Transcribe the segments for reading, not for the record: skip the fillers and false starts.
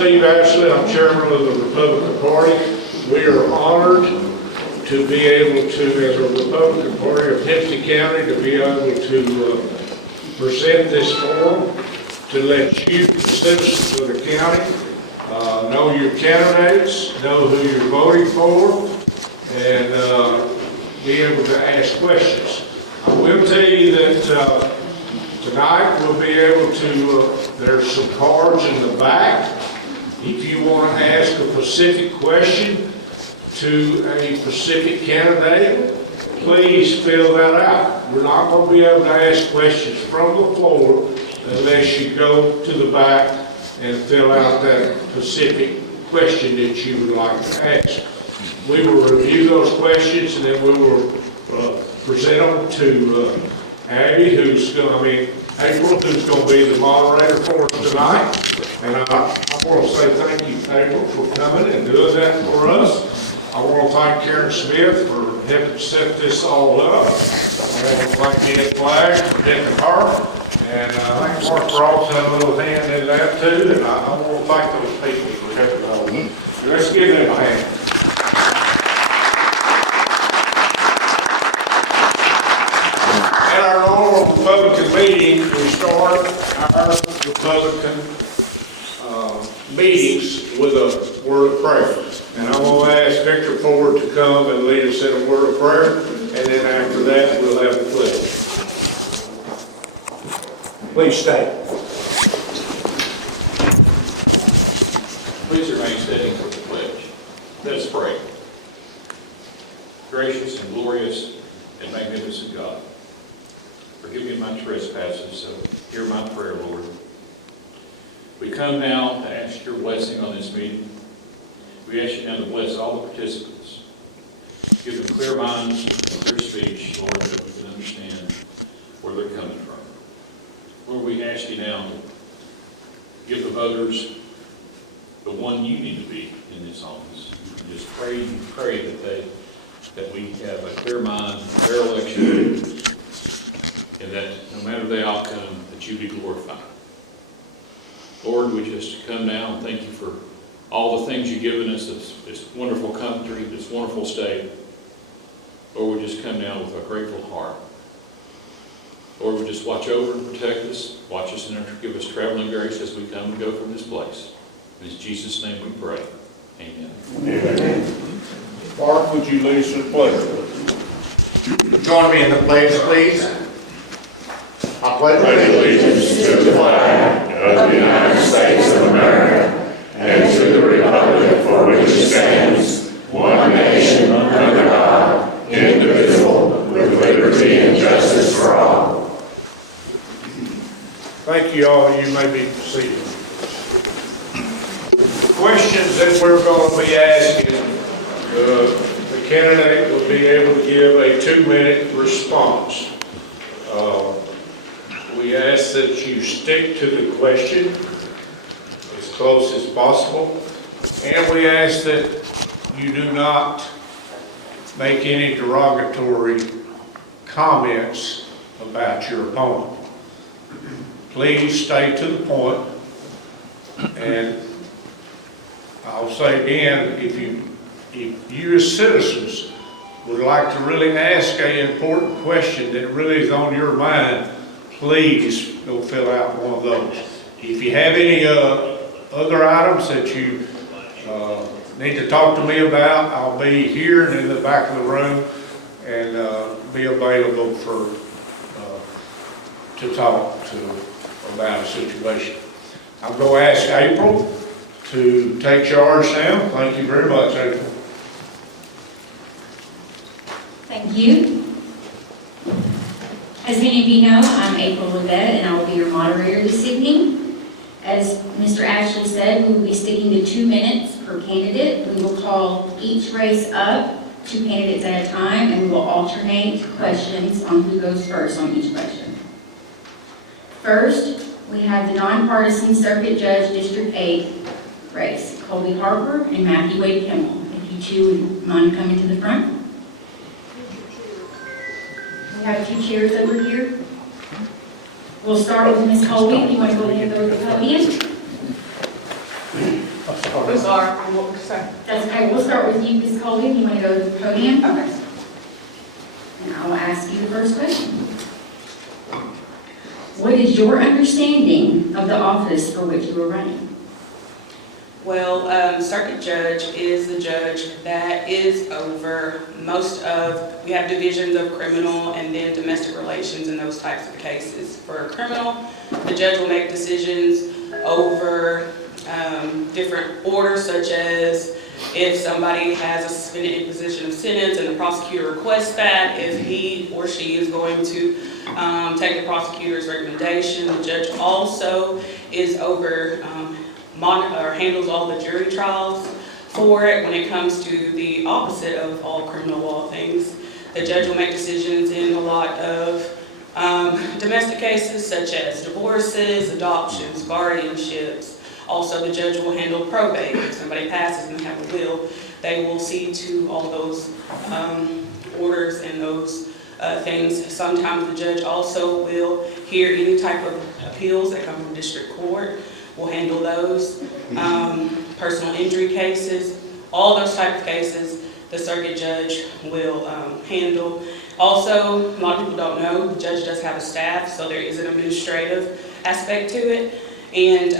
Steve Ashley. I'm chairman of the Republican Party. We are honored to be able to, as a Republican Party of Hempstead County, to be able to present this forum to let you, the citizens of the county, know your candidates, know who you're voting for, and be able to ask questions. I will tell you that tonight we'll be able to, there's some cards in the back. If you want to ask a specific question to a specific candidate, please fill that out. We're not going to be able to ask questions from the floor unless you go to the back and fill out that specific question that you would like to ask. We will review those questions and then we will present them to Abby, April, who's going to be the moderator for us tonight. And I want to say thank you, April, for coming and doing that for us. I want to thank Karen Smith for helping set this all up. I want to thank Ed Flagg for getting the car. And I think Mark Ross had a little hand in that too. And I want to thank those people for helping all of them. Let's give them a hand. At our normal Republican meeting, we start our Republican meetings with a word of prayer. And I'm going to ask Victor Ford to come and lead us in a word of prayer. And then after that, we'll have the pledge. Please stand. Please remain standing for the pledge. Let us pray. Gracious and glorious and magnificent God, forgive me my trespasses, so hear my prayer, Lord. We come now to ask your blessing on this meeting. We ask you now to bless all the participants. Give them clear minds and clear speech, Lord, that we can understand where they're coming from. Lord, we ask you now to give the voters the one you need to be in this office. And just pray that we have a clear mind, fair election, and that no matter the outcome, that you be glorified. Lord, we just come now and thank you for all the things you've given us, this wonderful country, this wonderful state. Lord, we just come now with a grateful heart. Lord, we just watch over and protect us, watch us and give us traveling grace as we come and go from this place. In Jesus' name we pray. Amen. Amen. Mark, would you lead us in the pledge? Join me in the pledge, please. I pledge allegiance to the flag of the United States of America and to the republic for which it stands, one nation under God, indivisible, with liberty and justice for all. Thank you all. You may be seated. Questions that we're going to be asking, the candidate will be able to give a 2-minute response. We ask that you stick to the question as close as possible, and we ask that you do not make any derogatory comments about your opponent. Please stay to the point, and I'll say again, if you as citizens would like to really ask an important question that really is on your mind, please go fill out one of those. If you have any other items that you need to talk to me about, I'll be here and in the back of the room and be available to talk to about a situation. I'm going to ask April to take charge now. Thank you very much, April. Thank you. As many of you know, I'm April Levette, and I will be your moderator this evening. As Mr. Ashley said, we will be sticking to 2 minutes per candidate. We will call each race up, 2 candidates at a time, and we will alternate questions on who goes first on each question. First, we have the nonpartisan Circuit Judge District 8 race, Colby Harper and Matthew Wade Kimmel. If you two would mind coming to the front. We have 2 chairs over here. We'll start with Ms. Colby. If you want to go ahead and go to the podium. I'm sorry, what would you say? That's okay, we'll start with you, Ms. Colby, if you want to go to the podium. Okay. And I will ask you the first question. What is your understanding of the office for which you are running? Well, circuit judge is the judge that is over most of, we have divisions of criminal and then domestic relations and those types of cases. For criminal, the judge will make decisions over different orders, such as if somebody has a suspended imposition of sentence and the prosecutor requests that, if he or she is going to take the prosecutor's recommendation. The judge also is over handles all the jury trials for it. When it comes to the opposite of all criminal law things, the judge will make decisions in a lot of domestic cases such as divorces, adoptions, guardianships. Also, the judge will handle probate. If somebody passes and they have a will, they will see to all those orders and those things. Sometimes the judge also will hear any type of appeals that come from district court. We'll handle those. Personal injury cases, all those type of cases, the circuit judge will handle. Also, a lot of people don't know, the judge does have a staff, so there is an administrative aspect to it. And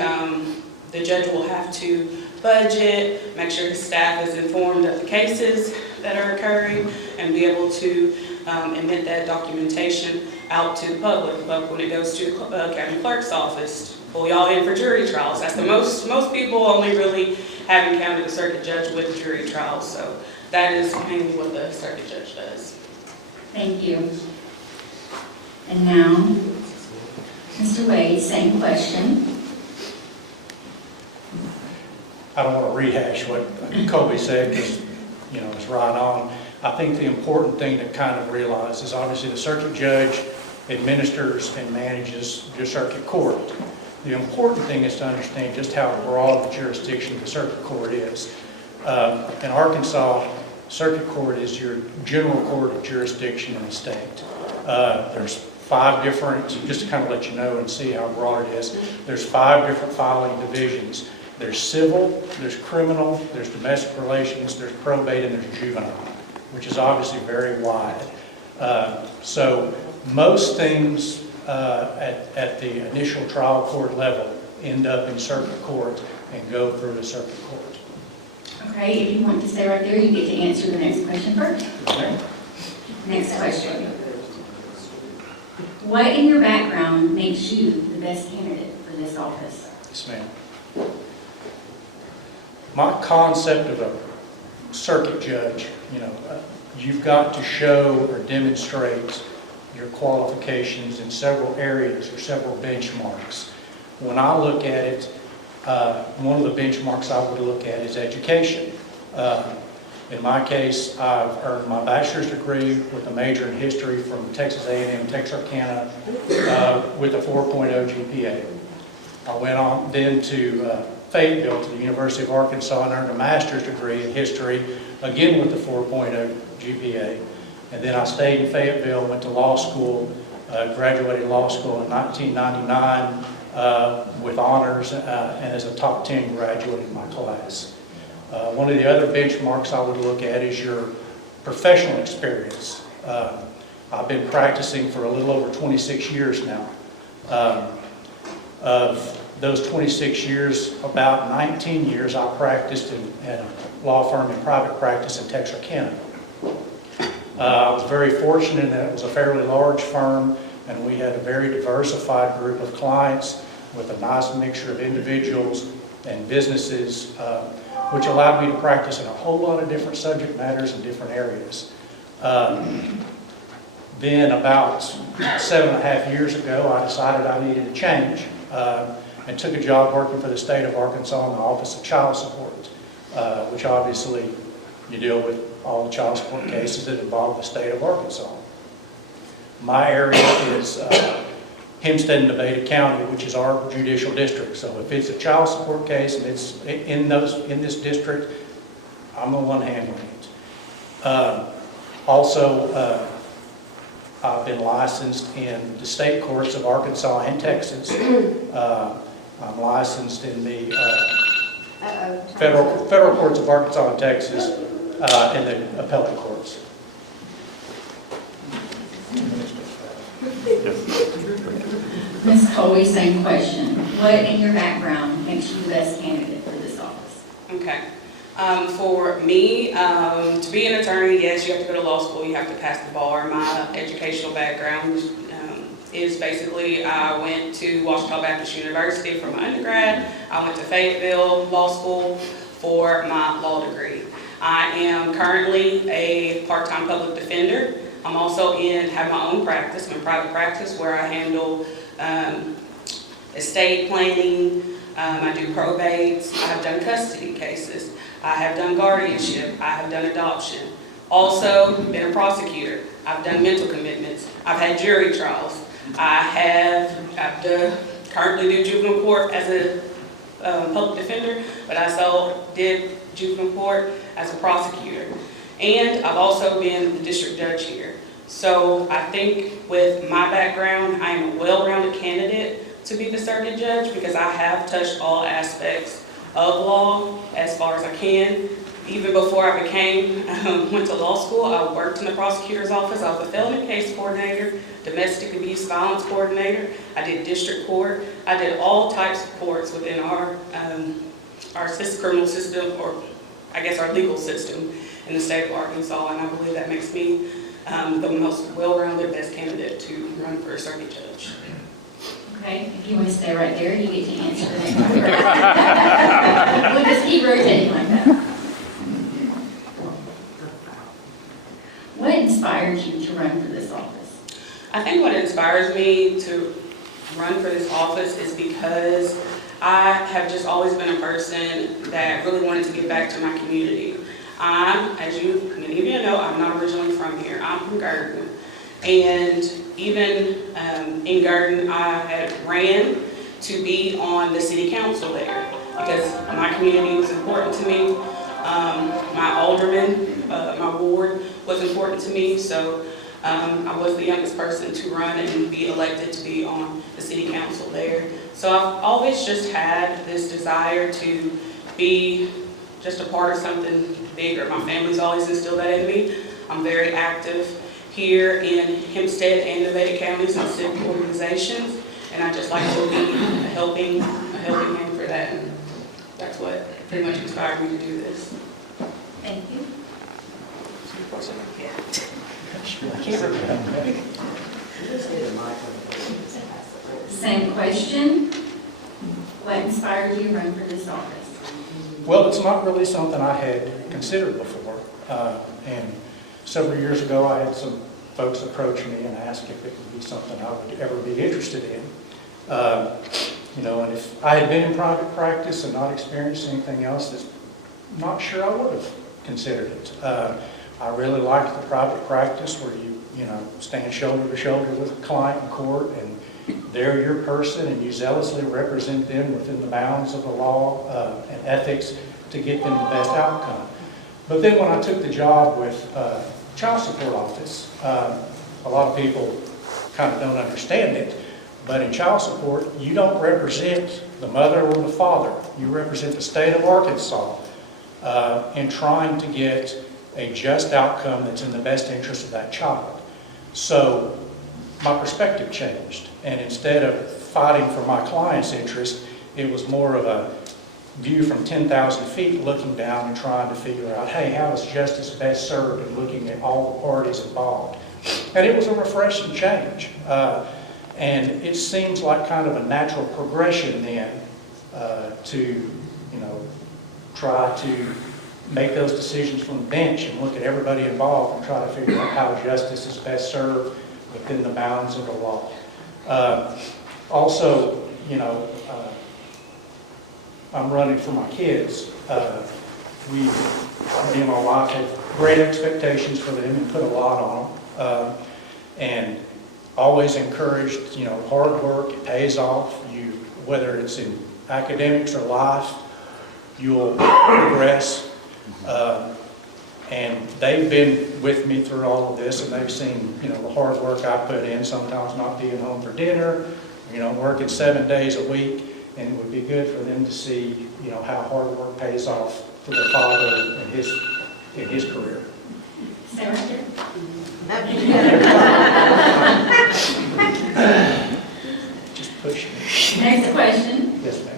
the judge will have to budget, make sure the staff is informed of the cases that are occurring, and be able to admit that documentation out to the public. But when it goes to the county clerk's office, pull y'all in for jury trials. That's the most people only really have encountered the circuit judge with jury trials. So that is mainly what the circuit judge does. Thank you. And now, Mr. Wade, same question. I don't want to rehash what Colby said because, it's right on. I think the important thing to kind of realize is obviously the circuit judge administers and manages your circuit court. The important thing is to understand just how broad the jurisdiction of the circuit court is. In Arkansas, circuit court is your general court of jurisdiction in the state. There's 5 different, just to kind of let you know and see how broad it is, there's 5 different filing divisions. There's civil, there's criminal, there's domestic relations, there's probate, and there's juvenile, which is obviously very wide. So most things at the initial trial court level end up in circuit court and go through the circuit court. Okay, if you want to stay right there, you get to answer the next question first. Okay. Next question. What in your background makes you the best candidate for this office? Yes, ma'am. My concept of a circuit judge, you've got to show or demonstrate your qualifications in several areas or several benchmarks. When I look at it, one of the benchmarks I would look at is education. In my case, I've earned my bachelor's degree with a major in history from Texas A&M, Texarkana, with a 4.0 GPA. I went on then to Fayetteville, to the University of Arkansas, and earned a master's degree in history, again with the 4.0 GPA. And then I stayed in Fayetteville, went to law school, graduated law school in 1999 with honors and as a top 10 graduate in my class. One of the other benchmarks I would look at is your professional experience. I've been practicing for a little over 26 years now. Of those 26 years, about 19 years I practiced in a law firm in private practice in Texarkana. I was very fortunate in that it was a fairly large firm and we had a very diversified group of clients with a nice mixture of individuals and businesses, which allowed me to practice in a whole lot of different subject matters in different areas. Then about 7.5 years ago, I decided I needed a change and took a job working for the state of Arkansas in the Office of Child Support, which obviously you deal with all the child support cases that involve the state of Arkansas. My area is Hempstead and Nevada County, which is our judicial district. So if it's a child support case and it's in this district, I'm the one handling it. Also, I've been licensed in the state courts of Arkansas and Texas. I'm licensed in the federal courts of Arkansas and Texas, and the appellate courts. Ms. Coley, same question. What in your background makes you the best candidate for this office? Okay. For me, to be an attorney, yes, you have to go to law school, you have to pass the bar. My educational background is basically, I went to Washita Baptist University for my undergrad. I went to Fayetteville Law School for my law degree. I am currently a part-time public defender. I'm also have my own practice, my private practice, where I handle estate planning, I do probates, I have done custody cases, I have done guardianship, I have done adoption. Also been a prosecutor. I've done mental commitments. I've had jury trials. Currently do juvenile court as a public defender, but I also did juvenile court as a prosecutor. And I've also been the district judge here. So I think with my background, I am a well-rounded candidate to be the circuit judge because I have touched all aspects of law as far as I can. Even before I went to law school, I worked in the prosecutor's office. I was a felony case coordinator, domestic abuse violence coordinator. I did district court. I did all types of courts within our criminal system, or I guess our legal system in the state of Arkansas, and I believe that makes me the most well-rounded, best candidate to run for a circuit judge. Okay, if you want to stay right there, you get to answer the next one. We'll just keep rotating like that. What inspired you to run for this office? I think what inspires me to run for this office is because I have just always been a person that really wanted to give back to my community. As many of you know, I'm not originally from here. I'm from Garden. And even in Garden, I had ran to be on the city council there because my community was important to me. My alderman, my ward was important to me, so I was the youngest person to run and be elected to be on the city council there. So I've always just had this desire to be just a part of something bigger. My family's always instilled that in me. I'm very active here in Hempstead and Nevada counties in civic organizations, and I just like to be a helping hand for that. And that's what pretty much inspired me to do this. Thank you. Same question. What inspired you to run for this office? Well, it's not really something I had considered before. And several years ago, I had some folks approach me and ask if it would be something I would ever be interested in. And if I had been in private practice and not experienced anything else, I'm not sure I would have considered it. I really liked the private practice where you stand shoulder to shoulder with a client in court, and they're your person, and you zealously represent them within the bounds of the law and ethics to get them the best outcome. But then when I took the job with child support office, a lot of people kind of don't understand it, but in child support, you don't represent the mother or the father. You represent the state of Arkansas in trying to get a just outcome that's in the best interest of that child. So my perspective changed, and instead of fighting for my client's interest, it was more of a view from 10,000 feet, looking down and trying to figure out, hey, how is justice best served, and looking at all the parties involved. And it was a refreshing change. And it seems like kind of a natural progression then to try to make those decisions from the bench and look at everybody involved and try to figure out how justice is best served within the bounds of the law. Also, I'm running for my kids. Me and my wife have great expectations for them and put a lot on them. And always encouraged, hard work, it pays off. Whether it's in academics or life, you'll progress. And they've been with me through all of this, and they've seen, the hard work I put in, sometimes not being home for dinner, working 7 days a week. and it would be good for them to see, how hard work pays off for their father in his career. Stay right there. Just push me. Next question. Yes, ma'am.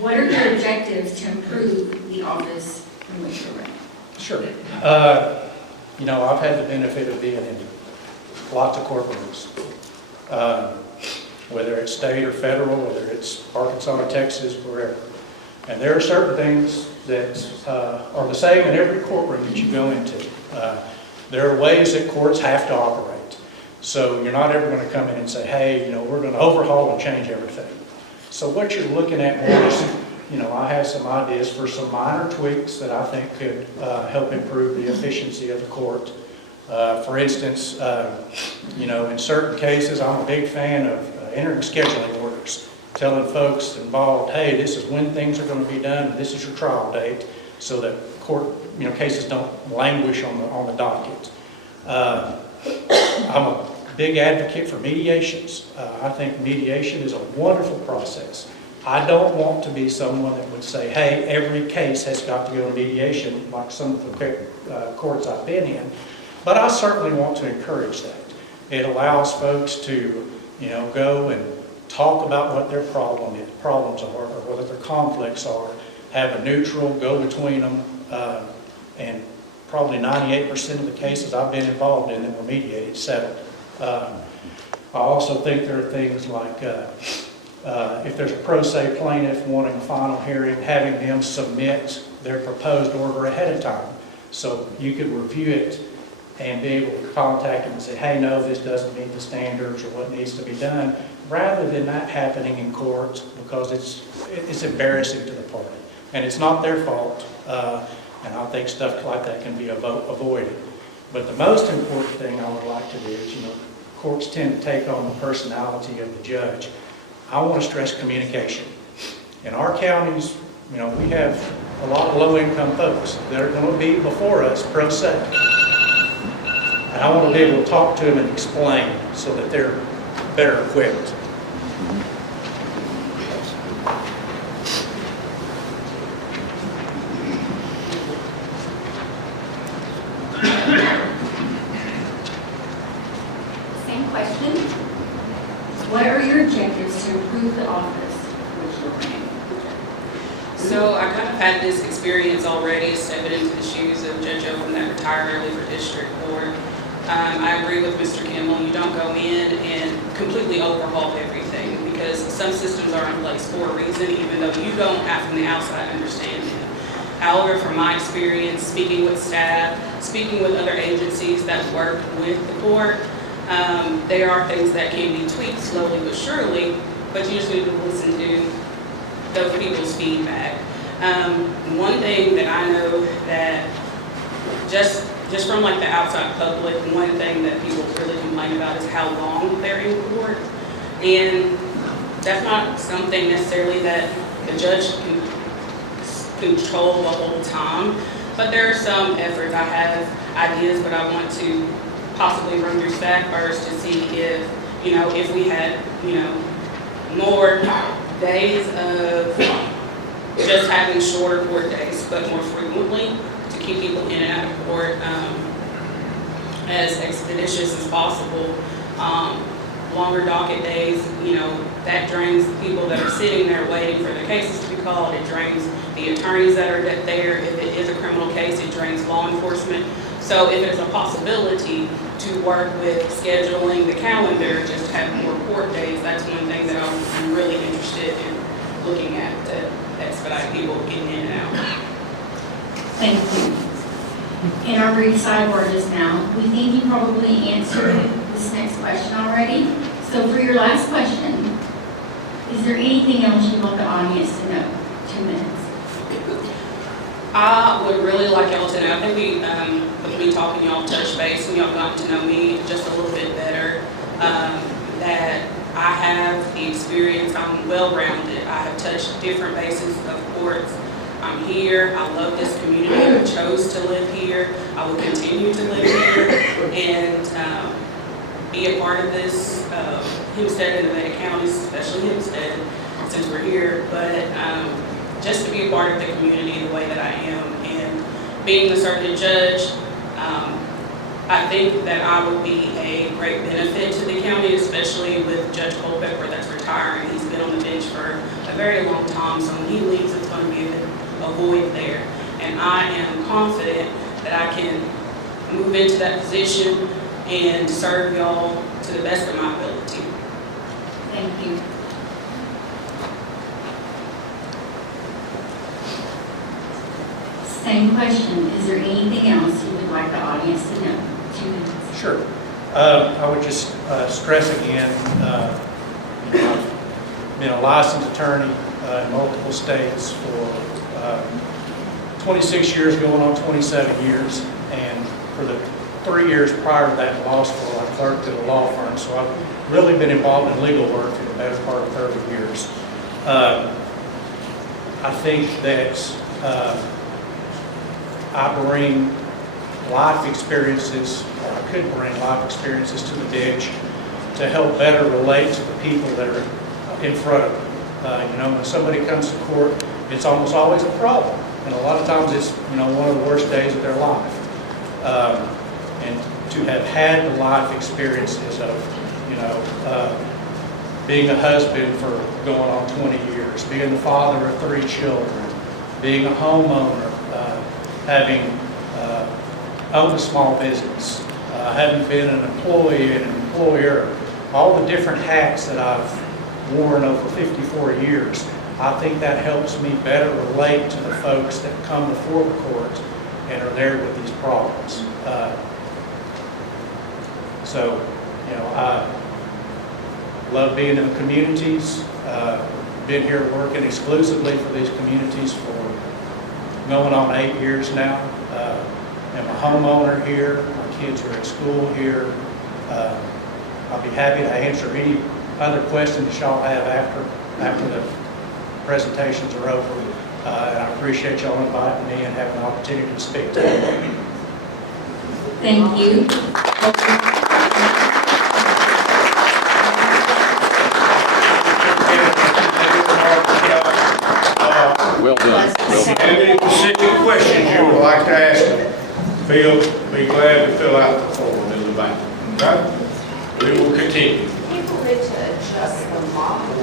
What are your objectives to improve the office in which you're running? Sure. I've had the benefit of being in lots of courtrooms, whether it's state or federal, whether it's Arkansas or Texas, wherever. And there are certain things that are the same in every courtroom that you go into. There are ways that courts have to operate. So you're not ever going to come in and say, hey, we're going to overhaul and change everything. So what you're looking at more is, I have some ideas for some minor tweaks that I think could help improve the efficiency of the court. For instance, in certain cases, I'm a big fan of entering scheduling orders, telling folks involved, hey, this is when things are going to be done, this is your trial date, so that court, cases don't languish on the docket. I'm a big advocate for mediations. I think mediation is a wonderful process. I don't want to be someone that would say, hey, every case has got to go to mediation, like some of the courts I've been in, but I certainly want to encourage that. It allows folks to, go and talk about what their problems are, or what their conflicts are, have a neutral go-between them, and probably 98% of the cases I've been involved in that were mediated settled. I also think there are things like if there's a pro se plaintiff wanting a final hearing, having them submit their proposed order ahead of time, so you could review it and be able to contact them and say, hey, no, this doesn't meet the standards or what needs to be done, rather than that happening in court, because it's embarrassing to the party. And it's not their fault, and I think stuff like that can be avoided. But the most important thing I would like to do is, courts tend to take on the personality of the judge. I want to stress communication. In our counties, we have a lot of low-income folks that are going to be before us pro se. And I want to be able to talk to them and explain so that they're better equipped. Same question. What are your objectives to improve the office which you're running? So I kind of had this experience already, stepping into the shoes of Judge Open that retired early for district court. I agree with Mr. Kimball. You don't go in and completely overhaul everything, because some systems are in place for a reason, even though you don't have from the outside understand it. However, from my experience, speaking with staff, speaking with other agencies that work with the court, there are things that can be tweaked slowly but surely, but you just need to listen to those people's feedback. One thing that I know that just from like the outside public, one thing that people really complain about is how long they're in court. And that's not something necessarily that the judge can control the whole time, but there are some efforts. I have ideas, but I want to possibly run through staff first to see if, if we had, more days of just having shorter court days, but more frequently, to keep people in and out of court as expeditious as possible. Longer docket days, that drains people that are sitting there waiting for their cases to be called. It drains the attorneys that are there. If it is a criminal case, it drains law enforcement. So if there's a possibility to work with scheduling the calendar, just have more court days, that's one thing that I'm really interested in looking at to expedite people getting in and out. Thank you. In our brief sidebar just now, we think you probably answered this next question already. So for your last question, is there anything else you want the audience to know? 2 minutes. I would really like y'all to know, I think with me talking, y'all touched base and y'all gotten to know me just a little bit better, that I have the experience, I'm well-rounded. I have touched different bases of courts. I'm here, I love this community, I chose to live here, I will continue to live here, and be a part of this Hempstead and Nevada counties, especially Hempstead. since we're here, but just to be a part of the community the way that I am, and being the circuit judge, I think that I would be a great benefit to the county, especially with Judge Culpepper that's retiring. He's been on the bench for a very long time, so when he leaves, it's going to be a void there. And I am confident that I can move into that position and serve y'all to the best of my ability. Thank you. Same question. Is there anything else you would like the audience to know? 2 minutes. Sure. I would just stress again, I've been a licensed attorney in multiple states for 26 years, going on 27 years, and for the 3 years prior to that in law school, I clerked at a law firm, so I've really been involved in legal work for the better part of 30 years. I think that I bring life experiences, or I could bring life experiences to the bench to help better relate to the people that are in front of me. When somebody comes to court, it's almost always a problem. And a lot of times it's, one of the worst days of their life. And to have had the life experiences of, being a husband for going on 20 years, being the father of 3 children, being a homeowner, having owned a small business, having been an employee and an employer, all the different hats that I've worn over 54 years, I think that helps me better relate to the folks that come before the court and are there with these problems. I love being in the communities, been here working exclusively for these communities for going on 8 years now. I'm a homeowner here, my kids are at school here. I'll be happy to answer any other questions y'all have after the presentations are over. And I appreciate y'all inviting me and having the opportunity to speak to you. Thank you. Well done. Any specific questions you would like to ask them, be glad to fill out the form in the back. Okay? We will continue. People need to adjust the model.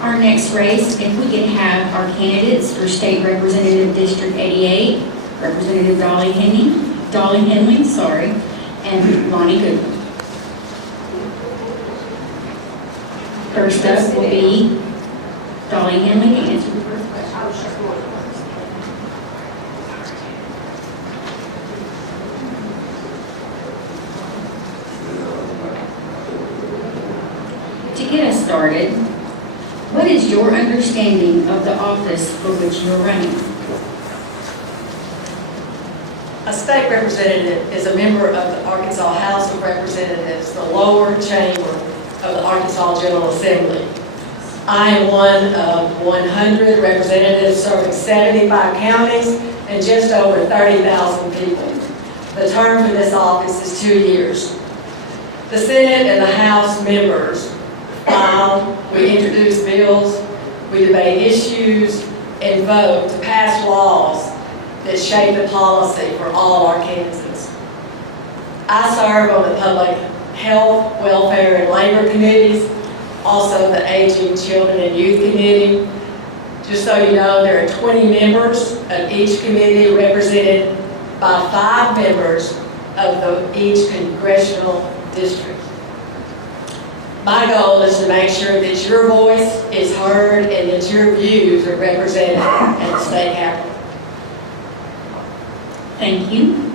Our next race, if we can have our candidates for State Representative District 88, Representative Dolly Henley, and Lonnie Goodwin. First up will be Dolly Henley to answer the first question. I was just going To get us started, what is your understanding of the office for which you're running? A state representative is a member of the Arkansas House of Representatives, the lower chamber of the Arkansas General Assembly. I am one of 100 representatives serving 75 counties and just over 30,000 people. The term for this office is 2 years. The Senate and the House members file, we introduce bills, we debate issues, and vote to pass laws that shape the policy for all Arkansans. I serve on the Public Health, Welfare, and Labor Committees, also the Aging, Children, and Youth Committee. Just so you know, there are 20 members of each committee represented by 5 members of each congressional district. My goal is to make sure that your voice is heard and that your views are represented at the state capitol. Thank you.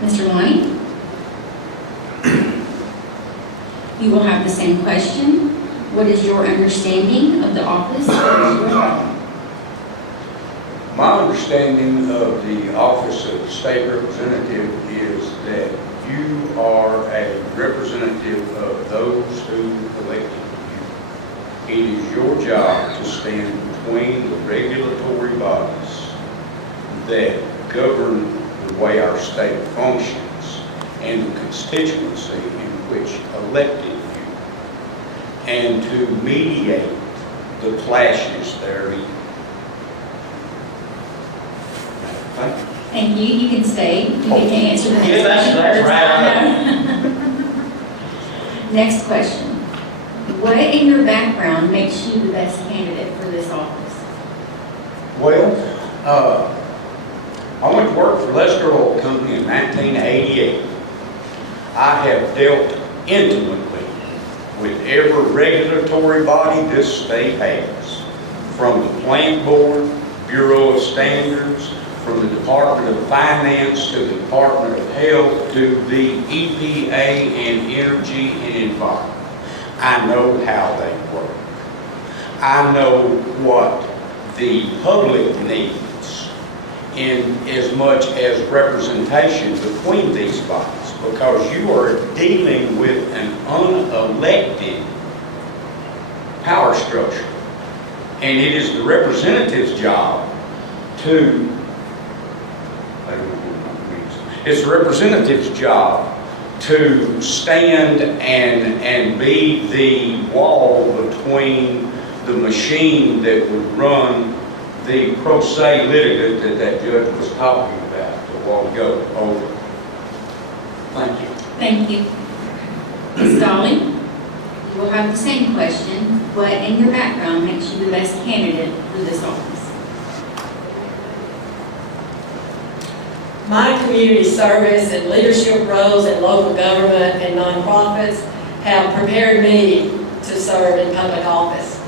Mr. Lonnie? You will have the same question. What is your understanding of the office for which you are running? My understanding of the office of state representative is that you are a representative of those who elected you. It is your job to stand between the regulatory bodies that govern the way our state functions and the constituency in which elected you and to mediate the clashes therein. Thank you. Thank you. You can stay. You get to answer the next Yeah, question. that's right. Next question. What in your background makes you the best candidate for this office? Well, I went to work for Lester Oil Company in 1988. I have dealt intimately with every regulatory body this state has, from the Plant Board, Bureau of Standards, from the Department of Finance to the Department of Health to the EPA and Energy and Environment. I know how they work. I know what the public needs in as much as representation between these bodies, because you are dealing with an unelected power structure. And it is the representative's job to, it's the representative's job to stand and be the wall between the machine that would run the pro se litigant that judge was talking about a while ago over. Thank you. Thank you. Ms. Dolly, you will have the same question. What in your background makes you the best candidate for this office? My community service and leadership roles in local government and nonprofits have prepared me to serve in public office.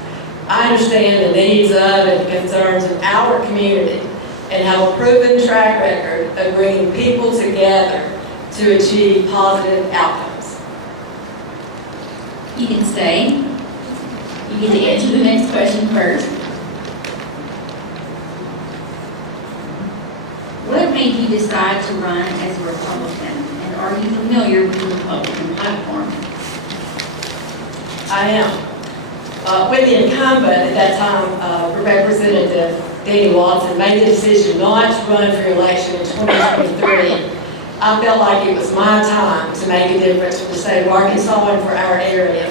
I understand the needs of and the concerns of our community and have a proven track record of bringing people together to achieve positive outcomes. You can stay. You get to answer the next question first. What made you decide to run as a Republican? And are you familiar with the Republican platform? I am. With the incumbent at that time, Representative Danny Watson made the decision not to run for election in 2023. I felt like it was my time to make a difference for the state of Arkansas and for our area.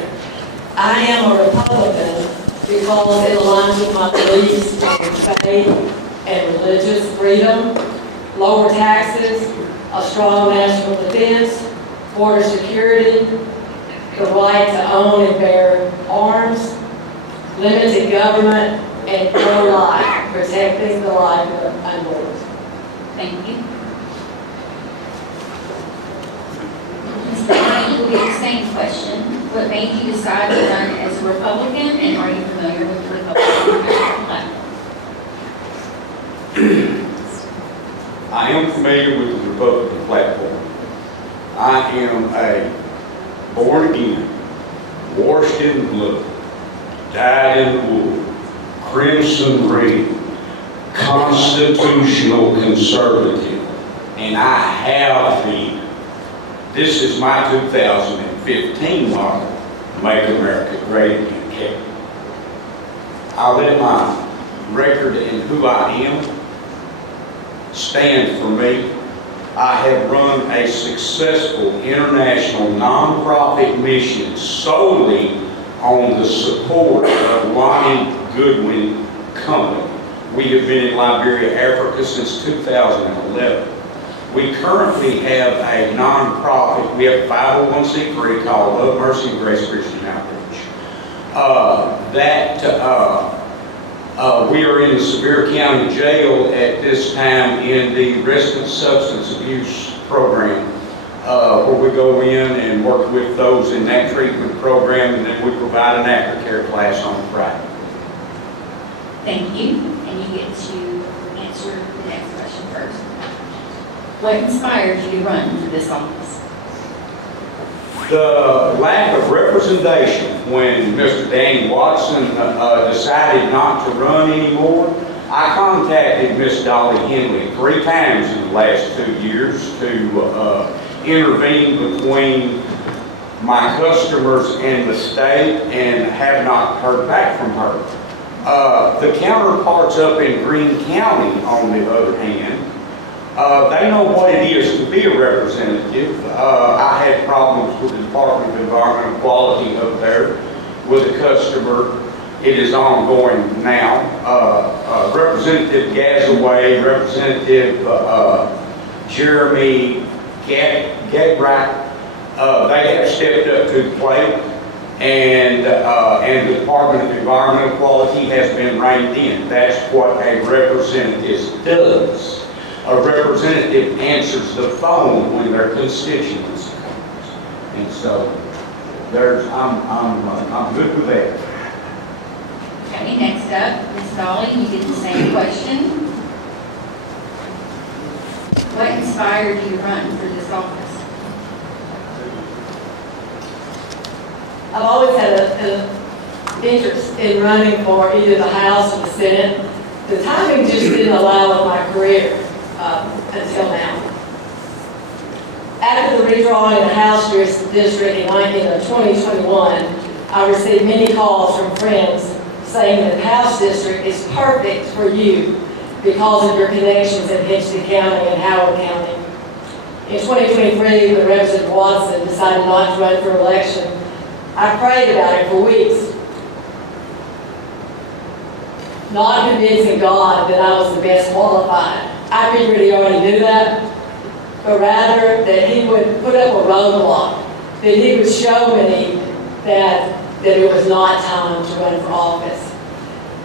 I am a Republican because it aligns with my beliefs in faith and religious freedom, lower taxes, a strong national defense, border security, the right to own and bear arms, limited government, and pro-life, protecting the life of the unborn. Thank you. Ms. Dolly, you will get the same question. What made you decide to run as a Republican, and are you familiar with the Republican platform? I am familiar with the Republican platform. I am a born again, washed in blood, dyed in the wool, crimson red, constitutional conservative, and I have been. This is my 2015 model, Make America Great Again campaign. I'll let my record and who I am stand for me. I have run a successful international nonprofit mission solely on the support of Lonnie Goodwin Company. We have been in Liberia, Africa since 2011. We currently have a nonprofit, we have a 501c3 called Love, Mercy, and Grace Christian Outreach. We are in the Sevier County Jail at this time in the Resident Substance Abuse Program, where we go in and work with those in that treatment program, and then we provide an aftercare class on Friday. Thank you, and you get to answer the next question first. What inspired you to run for this office? The lack of representation when Mr. Danny Watson decided not to run anymore. I contacted Miss Dolly Henley 3 times in the last 2 years to intervene between my customers and the state, and have not heard back from her. The counterparts up in Greene County, on the other hand, They know what it is to be a representative. I had problems with the Department of Environmental Quality up there with a customer. It is ongoing now. Representative Gazaway, Representative Jeremy Gadbrack, they have stepped up to the plate, and the Department of Environmental Quality has been reined in. That's what a representative does. A representative answers the phone when their constituents comes, and so I'm good with that. Okay, next up, Ms. Dolly, you get the same question. What inspired you to run for this office? I've always had an interest in running for either the House or the Senate. The timing just didn't allow in my career until now. After the redrawing of the House district in 2021, I received many calls from friends saying that the House district is perfect for you because of your connections in Hempstead County and Howard County. In 2023, when Representative Watson decided not to run for election, I prayed about it for weeks, not convincing God that I was the best qualified. I figured he already knew that, but rather that he would put up a roadblock, that he would show me that it was not time to run for office.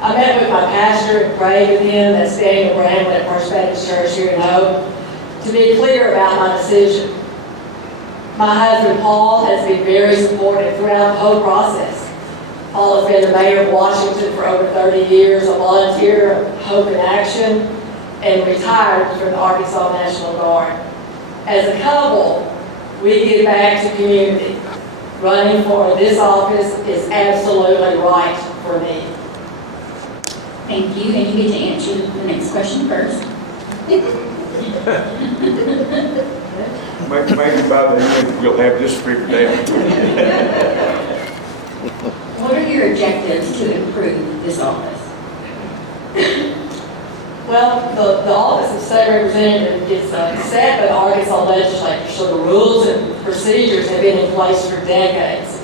I met with my pastor and prayed with him, that's Daniel Bramlett at First Baptist Church here in Hope, to be clear about my decision. My husband Paul has been very supportive throughout the whole process. Paul has been the mayor of Washington for over 30 years, a volunteer of Hope in Action, and retired from the Arkansas National Guard. As a couple, we give back to community. Running for this office is absolutely right for me. Thank you, and you get to answer the next question first. Maybe by then we'll have this figured out. What are your objectives to improve this office? Well, the office of state representative is set by the Arkansas legislature, so the rules and procedures have been in place for decades.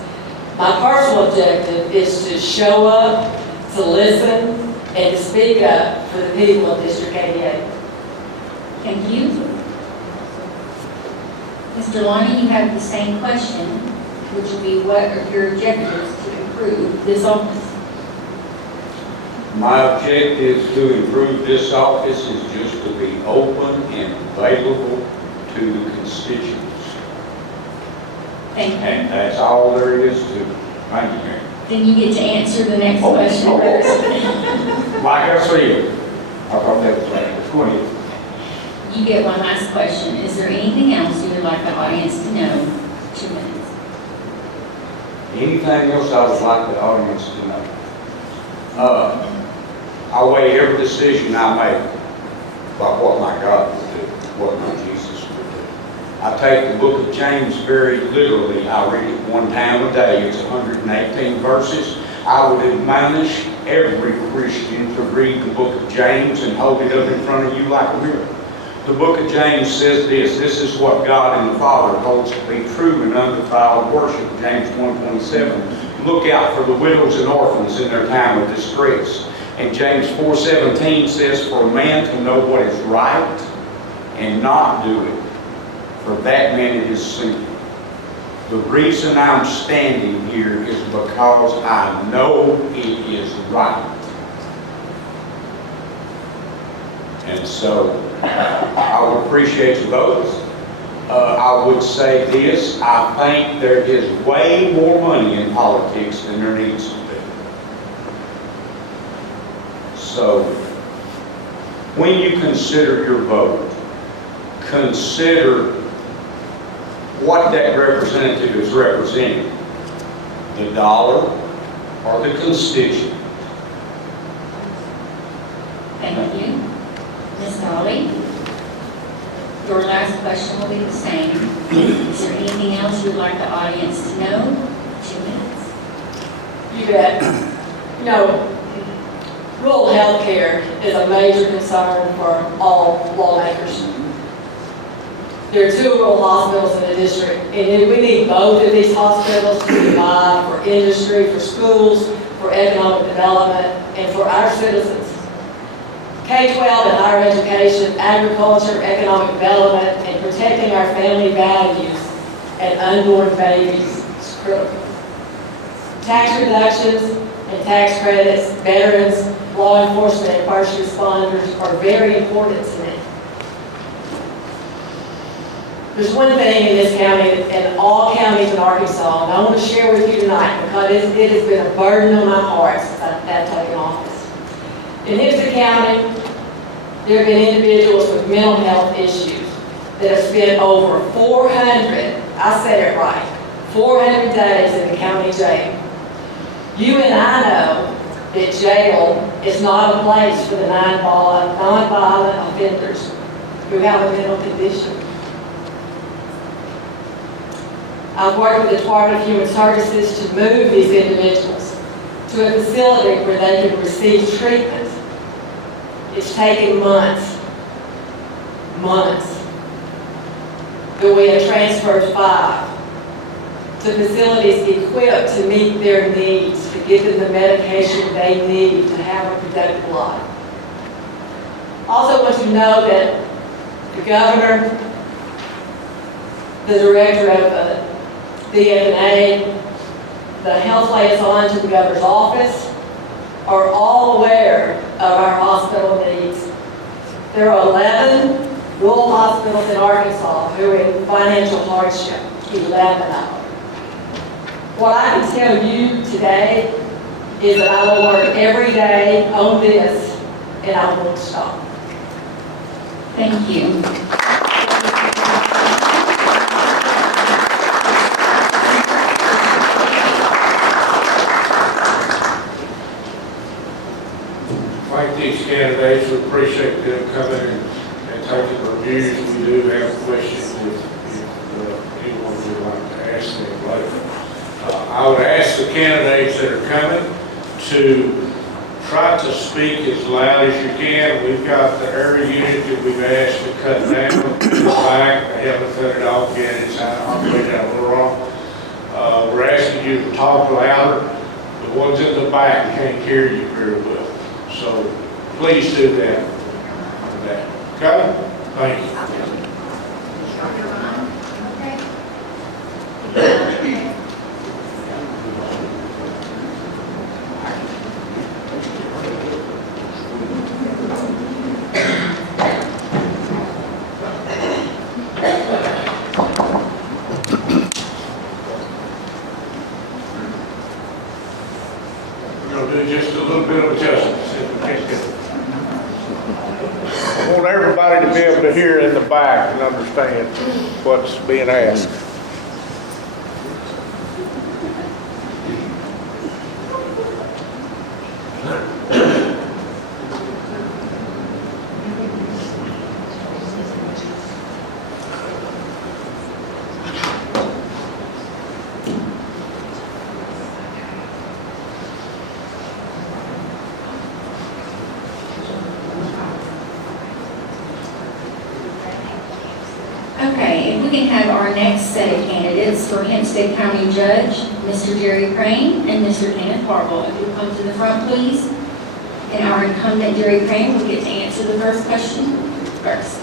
My personal objective is to show up, to listen, and to speak up for the people of District 88. Thank you. Mr. Lonnie, you have the same question, which would be what are your objectives to improve this office? My objective to improve this office is just to be open and available to the constituents. Thank you. And that's all there is to it. Thank you, Mary. Then you get to answer the next question first. Like I said, I thought that was right. Go ahead. You get one last question. Is there anything else you would like the audience to know? 2 minutes. Anything else I would like the audience to know? I weigh every decision I make by what my God would do, what my Jesus would do. I take the book of James very literally. I read it one time a day. It's 118 verses. I would admonish every Christian to read the book of James and hold it up in front of you like a mirror. The book of James says this is what God and the Father holds to be true and undefiled worship, James 1:27. Look out for the widows and orphans in their time of distress. And James 4:17 says, for a man to know what is right and not do it, for that man it is sin. The reason I'm standing here is because I know it is right. And so I would appreciate your votes. I would say this, I think there is way more money in politics than there needs to be. So when you consider your vote, consider what that representative is representing, the dollar or the constituent. Thank you. Ms. Dolly, your last question will be the same. Is there anything else you'd like the audience to know? 2 minutes. You bet. You know, rural health care is a major concern for all lawmakers. There are 2 rural hospitals in the district, and we need both of these hospitals to provide for industry, for schools, for economic development, and for our citizens. K-12 and higher education, agriculture, economic development, and protecting our family values and unborn babies is critical. Tax reductions and tax credits, veterans, law enforcement, and first responders are very important to me. There's one thing in this county and all counties in Arkansas, and I want to share with you tonight because it has been a burden on my heart since I've taken office. In Hempstead County, there have been individuals with mental health issues that have spent over 400, I said it right, 400 days in the county jail. You and I know that jail is not a place for the nonviolent offenders who have a mental condition. I've worked with the Department of Human Services to move these individuals to a facility where they can receive treatment. It's taken months. But we have transferred 5 to facilities equipped to meet their needs, to give them the medication they need to have a productive life. Also want you to know that the governor, the director of the FNA, the health liaison to the governor's office, are all aware of our hospital needs. There are 11 rural hospitals in Arkansas who are in financial hardship, 11 of them. What I can tell you today is that I will work every day on this, and I won't stop. Thank you. Like these candidates, we appreciate them coming and taking our views. We do have questions if anyone would like to ask them later. I would ask the candidates that are coming to try to speak as loud as you can. We've got the air unit that we've asked to cut down in the back. They haven't cut it off yet. It's operated out a little wrong. We're asking you to talk louder. The ones in the back can't hear you very well. So please do that. Okay? Thank you. We're going to do just a little bit of adjustments. I want everybody to be able to hear in the back and understand what's being asked. Okay, if we can have our next set of candidates for Hempstead County Judge, Mr. Jerry Crane and Mr. Kenneth Harville. If you'll come to the front, please. And our incumbent, Jerry Crane, will get to answer the first question first.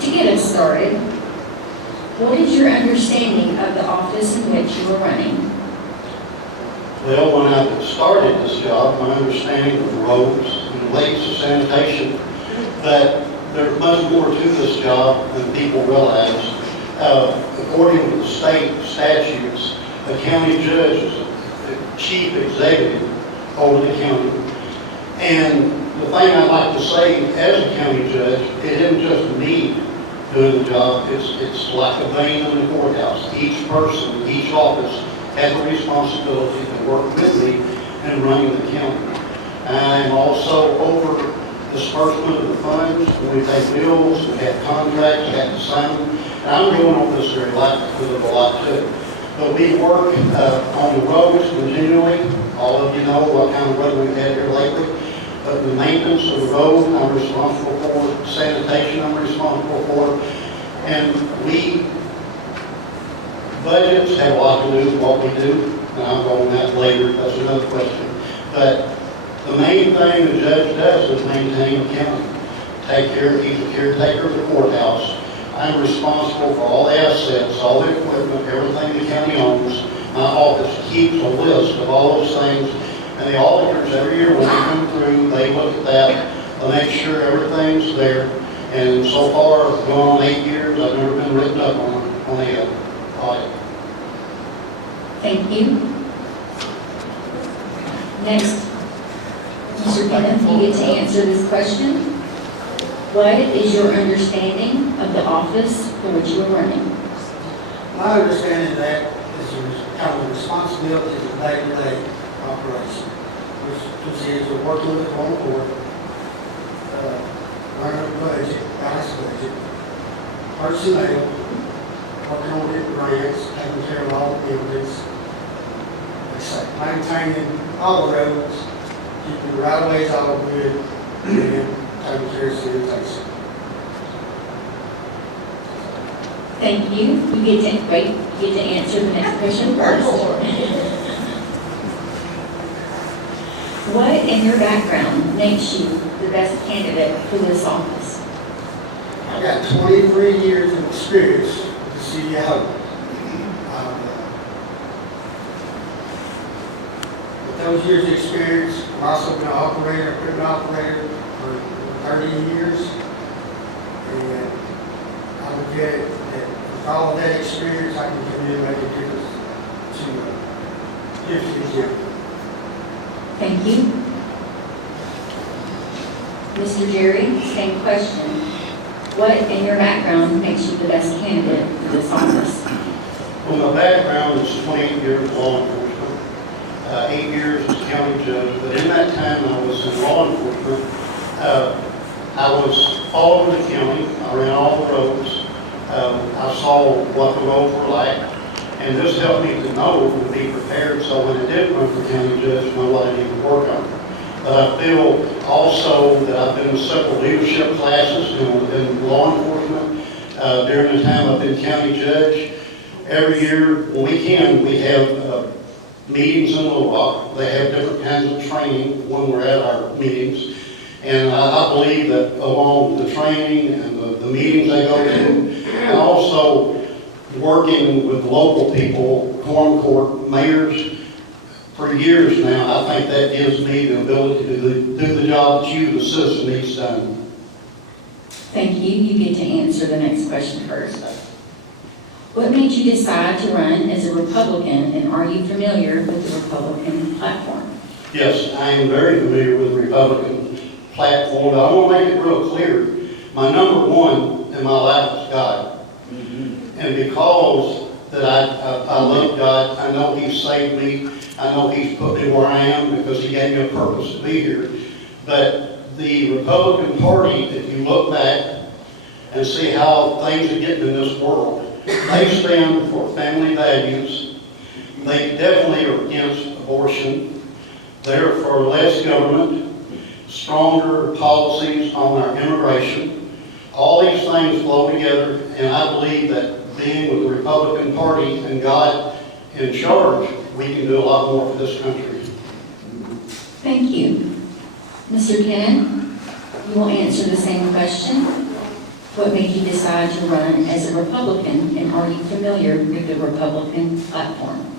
To get us started, what is your understanding of the office in which you are running? Well, when I started this job, my understanding of the roads and the lakes of sanitation, that there's much more to this job than people realize. According to the state statutes, a county judge is the chief executive over the county. And the thing I'd like to say as a county judge, it isn't just me doing the job, it's like a vein in the courthouse. Each person, each office has a responsibility to work with me in running the county. I'm also over disbursement of the funds. When we pay bills, we have contracts, we have to sign them. And I'm doing all this very lightly because of a lot too. But we work on the roads continually. all of you know what kind of weather we've had here lately. But the maintenance of the road, I'm responsible for. Sanitation, I'm responsible for. And budgets have a lot to do with what we do, and I'll go on that later, that's another question. But the main thing the judge does is maintain the county. He's a caretaker of the courthouse. I'm responsible for all the assets, all the equipment, everything the county owns. My office keeps a list of all those things, and the auditors every year when they come through, they look at that, they make sure everything's there. And so far, going on 8 years, I've never been written up on the audit. Thank you. Next, Mr. Kenneth, you get to answer this question. What is your understanding of the office for which you are running? My understanding of that is there's kind of responsibilities of day-to-day operation, which is working with one court, running a budget, balanced budget, personnel, working on the grants, taking care of all the buildings, maintaining all the roads, keeping the right-of-ways all good, and taking care of sanitation. Thank you. You get to answer the next question first. What in your background makes you the best candidate for this office? I've got 23 years of experience with the CEO. With those years of experience, I've also been an operator, equipment operator for 30 years. And I look at it that with all of that experience, I can come in and make a difference to Hempstead County. Thank you. Mr. Jerry, same question. What in your background makes you the best candidate for this office? Well, my background is 28 years of law enforcement, 8 years as county judge, but in that time I was in law enforcement. I was all over the county, I ran all the roads. I saw what the roads were like, and this helped me to know and be prepared so when I did run for county judge, know what I need to work on. I feel also that I've been in several leadership classes in law enforcement. During the time I've been county judge, every year when we can, we have meetings in Little Rock. They have different kinds of training when we're at our meetings. And I believe that along with the training and the meetings they go to, and also working with local people, quorum court, mayors, for years now, I think that gives me the ability to do the job that you, the citizen, needs done. Thank you. You get to answer the next question first. What made you decide to run as a Republican, and are you familiar with the Republican platform? Yes, I am very familiar with the Republican platform, but I want to make it real clear. My number one in my life is God. And because that I love God, I know He saved me, I know He's put me where I am because He gave me a purpose to be here. But the Republican Party, if you look back and see how things are getting in this world, they stand for family values. They definitely are against abortion. They're for less government, stronger policies on our immigration. All these things flow together, and I believe that being with the Republican Party and God in charge, we can do a lot more for this country. Thank you. Mr. Kennan, you will answer the same question. What made you decide to run as a Republican, and are you familiar with the Republican platform?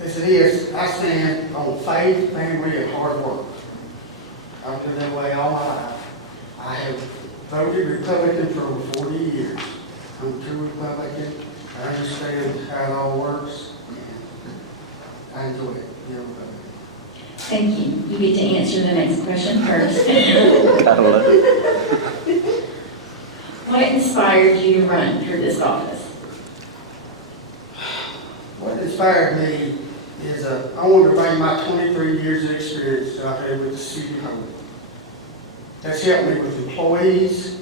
As it is, I stand on faith, family, and hard work. I've been that way all my life. I have voted Republican for over 40 years. I'm a true Republican. I understand how it all works. I enjoy it, being a Republican. Thank you. You get to answer the next question first. What inspired you to run for this office? What inspired me is I wanted to bring my 23 years of experience out there with the city home. That's helped me with employees,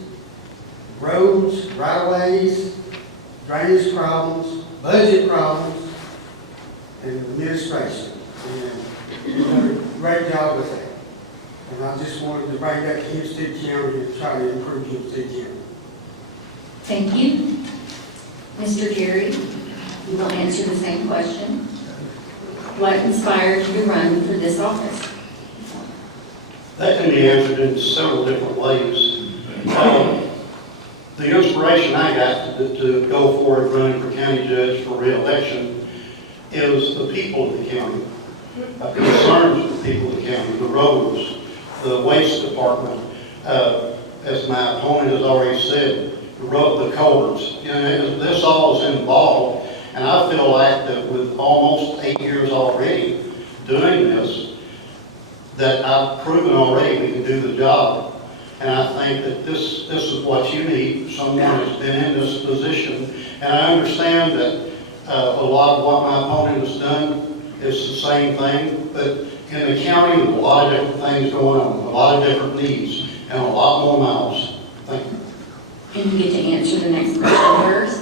roads, right-of-ways, drainage problems, budget problems, and administration. And You've done a great job with that. And I just wanted to bring that to Hempstead County and try to improve Hempstead County. Thank you. Mr. Jerry, you will answer the same question. What inspired you to run for this office? That can be answered in several different ways. The inspiration I got to go forward running for county judge for re-election is the people of the county. I'm concerned with the people of the county, the roads, the waste department, as my opponent has already said, the road, the culverts. You know, this all is involved, and I feel like that with almost 8 years already doing this, that I've proven already we can do the job. And I think that this is what you need, someone that's been in this position. And I understand that a lot of what my opponent has done is the same thing, but in the county, there's a lot of different things going on, a lot of different needs, and a lot more miles. Thank you. And you get to answer the next question first.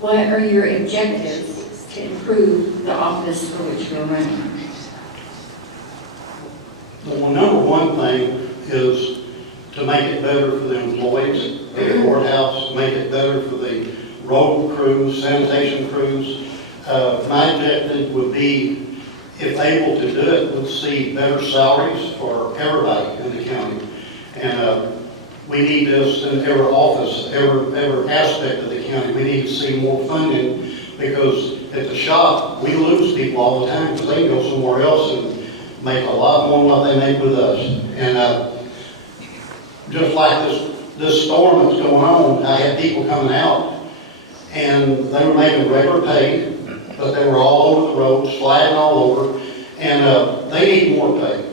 What are your objectives to improve the office for which you're running? Well, number one thing is to make it better for the employees of the courthouse, make it better for the road crews, sanitation crews. My objective would be, if able to do it, would see better salaries for everybody in the county. And we need this in every office, every aspect of the county. We need to see more funding because at the shop, we lose people all the time because they can go somewhere else and make a lot more than what they make with us. And just like this storm that's going on, I had people coming out and they were making regular pay, but they were all over the road, sliding all over, and they need more pay.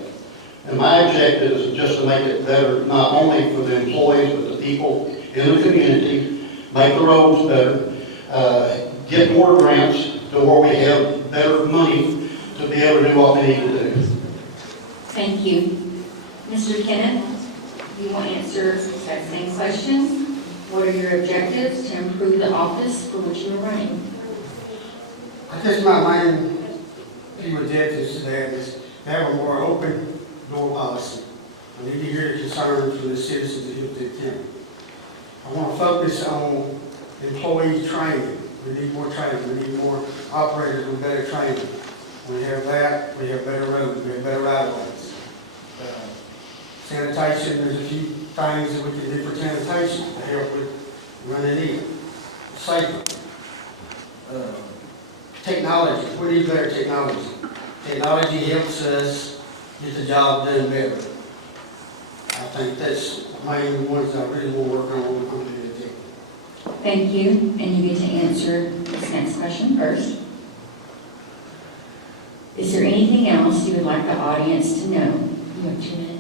And my objective is just to make it better, not only for the employees, but the people in the community, make the roads better, get more grants to where we have better money to be able to do what we need to do. Thank you. Mr. Kenneth, you will answer that same question. What are your objectives to improve the office for which you are running? I guess my main few objectives to that is to have a more open door policy. I need to hear the concerns from the citizens of Hempstead County. I want to focus on employee training. We need more training. We need more operators with better training. When we have that, we have better roads, we have better right-of-ways. Sanitation, there's a few things that we can do for sanitation to help with running in safer. Technology, we need better technology. Technology helps us get the job done better. I think that's the main ones I really want to work on when we come to the executive. Thank you, and you get to answer this next question first. Is there anything else you would like the audience to know? You have 2 minutes.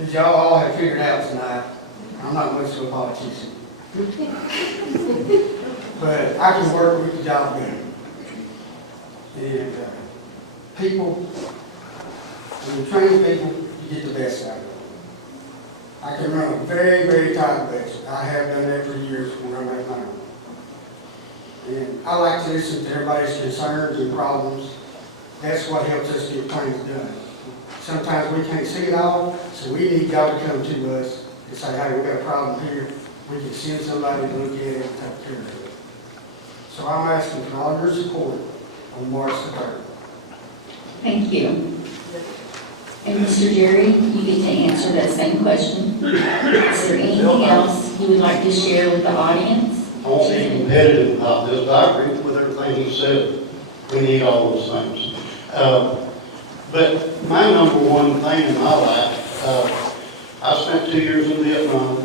As y'all all have figured out tonight, I'm not much of a politician. But I can work with the job done. And people, when you train people, you get the best out of them. I can run a very, very tight budget. I have done that for years when I'm at home. And I like to listen to everybody's concerns and problems. That's what helps us get things done. Sometimes we can't see it all, so we need y'all to come to us and say, hey, we got a problem here. We can send somebody to look at it and take care of it. So I'm asking for all your support on March the 3rd. Thank you. And Mr. Jerry, you get to answer that same question. Is there anything else you would like to share with the audience? I won't be competitive about this, but I agree with everything he said. We need all those things. But my number one thing in my life, I spent 2 years in Vietnam.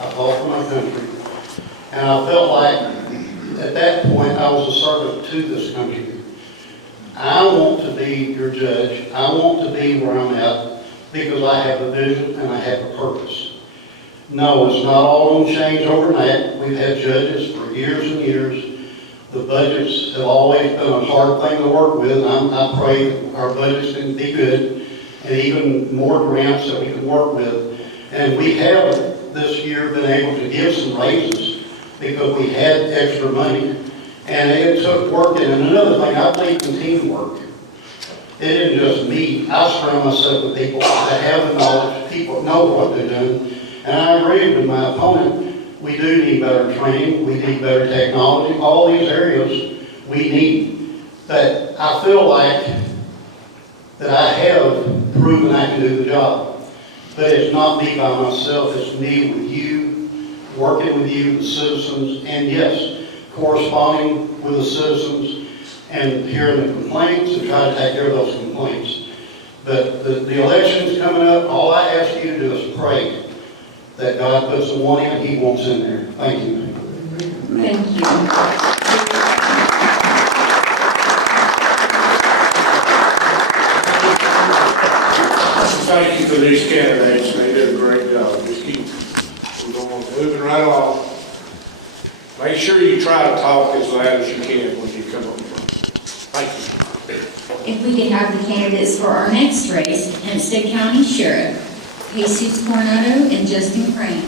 I fought for my country. And I felt like at that point I was a servant to this country. I want to be your judge. I want to be where I'm at because I have a vision and I have a purpose. No, it's not all going to change overnight. We've had judges for years and years. The budgets have always been a hard thing to work with. I pray our budgets can be good and even more grants that we can work with. And we have this year been able to give some raises because we had extra money. And it took working. And another thing, I believe in teamwork. It isn't just me. I surround myself with people that have the knowledge, people that know what they're doing. And I agree with my opponent. We do need better training. We need better technology. All these areas we need. But I feel like that I have proven I can do the job. But it's not me by myself. It's me with you, working with you, the citizens, and yes, corresponding with the citizens and hearing the complaints and try to take care of those complaints. But the election's coming up. All I ask you to do is pray that God puts the one in He wants in there. Thank you. Thank you. Thank you for these candidates. They did a great job. Just keep going, moving right along. Make sure you try to talk as loud as you can when you come up front. Thank you. If we could have the candidates for our next race, Hempstead County Sheriff, Jesus Coronado and Justin Crane.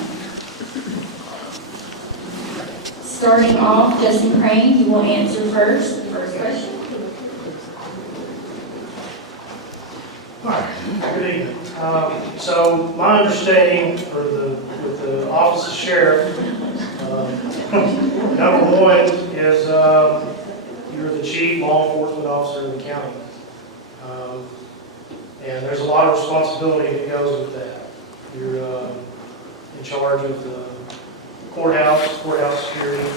Starting off, Justin Crane, you will answer first, the first question. Hi, good evening. So my understanding with the office of sheriff, number one is you're the chief law enforcement officer of the county. And there's a lot of responsibility that goes with that. You're in charge of the courthouse security.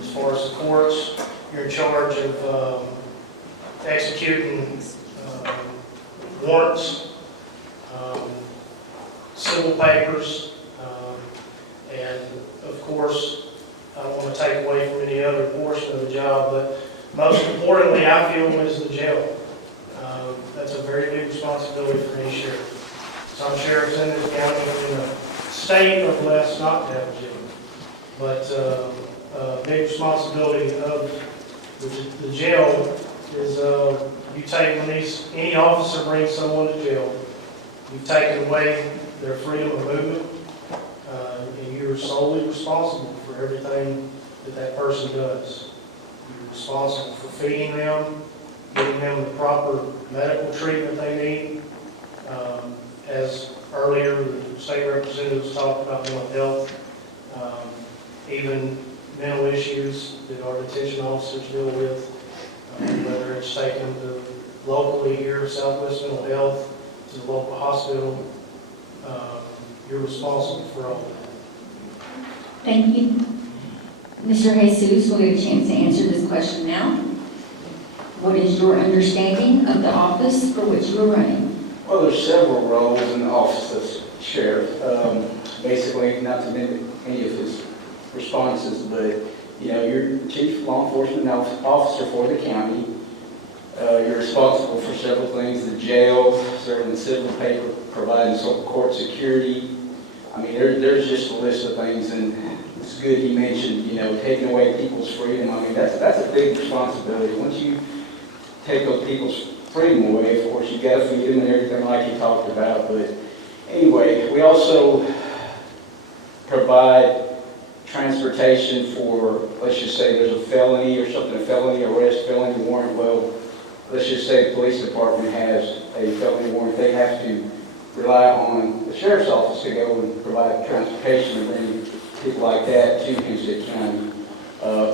As far as the courts, you're in charge of executing warrants, civil papers, and of course, I don't want to take away from any other portion of the job, but most importantly, I feel is the jail. That's a very big responsibility for any sheriff. Some sheriffs in this county in the state are blessed not to have a jail, but big responsibility of the jail is you take when any officer brings someone to jail, you've taken away their freedom of movement, and you're solely responsible for everything that person does. You're responsible for feeding them, giving them the proper medical treatment they need. As earlier the state representatives talked about mental health, even mental issues that our detention officers deal with, whether it's taken them to locally here, Southwest Mental Health, to the local hospital, you're responsible for all that. Thank you. Mr. Jesus will get a chance to answer this question now. What is your understanding of the office for which you are running? Well, there's several roles in the office of sheriff. Basically, not to mimic any of his responses, but you're chief law enforcement officer for the county. You're responsible for several things: the jail, serving the civil paper, providing court security. I mean, there's just a list of things, and it's good he mentioned, taking away people's freedom. I mean, that's a big responsibility. Once you take those people's freedom away, of course, you got to feed them and everything like you talked about. But anyway, we also provide transportation for, let's just say there's a felony or something, a felony arrest, felony warrant. Well, let's just say the police department has a felony warrant. They have to rely on the sheriff's office to go and provide transportation and bring people like that to Hempstead County.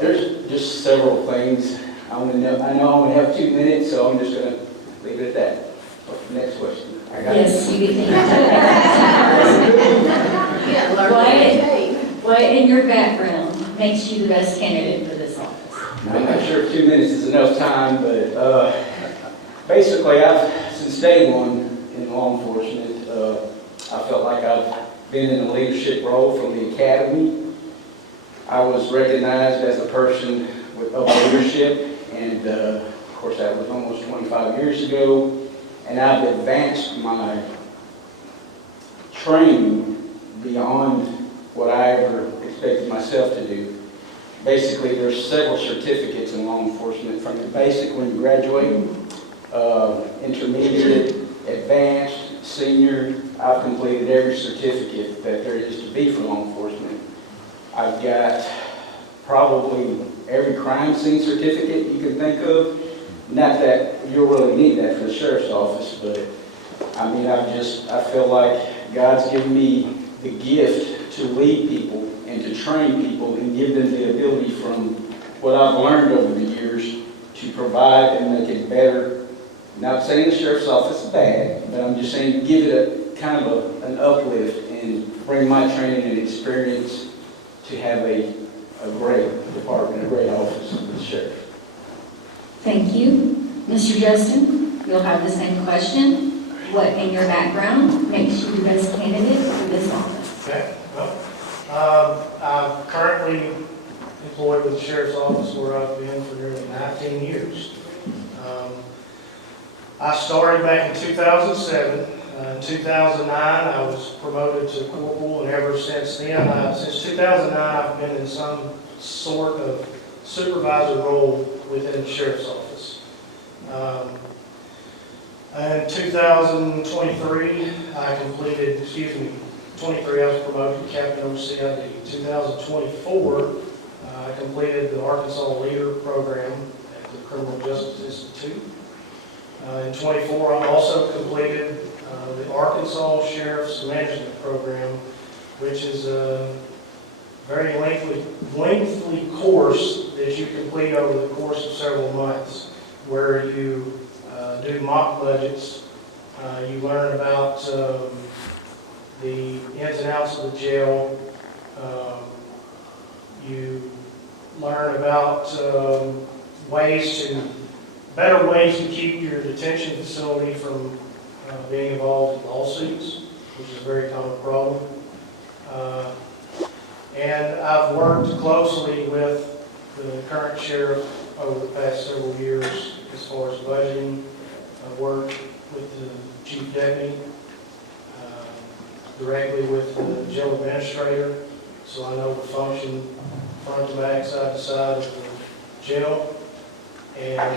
There's just several things. I know I only have 2 minutes, so I'm just going to leave it at that. Next question. I got Yes, you get what in your background makes you the best candidate for this office? I'm not sure if 2 minutes is enough time, but basically, since day one in law enforcement, I felt like I've been in a leadership role from the academy. I was recognized as a person of leadership, and of course that was almost 25 years ago, and I've advanced my training beyond what I ever expected myself to do. Basically, there's several certificates in law enforcement, from the basic when you graduate, intermediate, advanced, senior. I've completed every certificate that there is to be for law enforcement. I've got probably every crime scene certificate you can think of. Not that you'll really need that for the sheriff's office, but I mean, I feel like God's given me the gift to lead people and to train people and give them the ability from what I've learned over the years to provide and make it better. Not saying the sheriff's office is bad, but I'm just saying give it a kind of an uplift and bring my training and experience to have a great department, a great office with the sheriff. Thank you. Mr. Justin, you'll have the same question. What in your background makes you the best candidate for this office? Okay, well, I'm currently employed with the sheriff's office where I've been for nearly 19 years. I started back in 2007. In 2009, I was promoted to corporal, and ever since then, since 2009, I've been in some sort of supervisor role within the sheriff's office. In 2023, I completed, 23 I was promoted to captain over CID. 2024, I completed the Arkansas Leader Program at the Criminal Justice Institute. In 24, I also completed the Arkansas Sheriff's Management Program, which is a very lengthy course that you complete over the course of several months, where you do mock budgets. You learn about the ins and outs of the jail. You learn about better ways to keep your detention facility from being involved in lawsuits, which is a very common problem. And I've worked closely with the current sheriff over the past several years as far as budgeting. I've worked with the chief deputy, directly with the jail administrator, so I know the function front to back, side to side of the jail. And I'm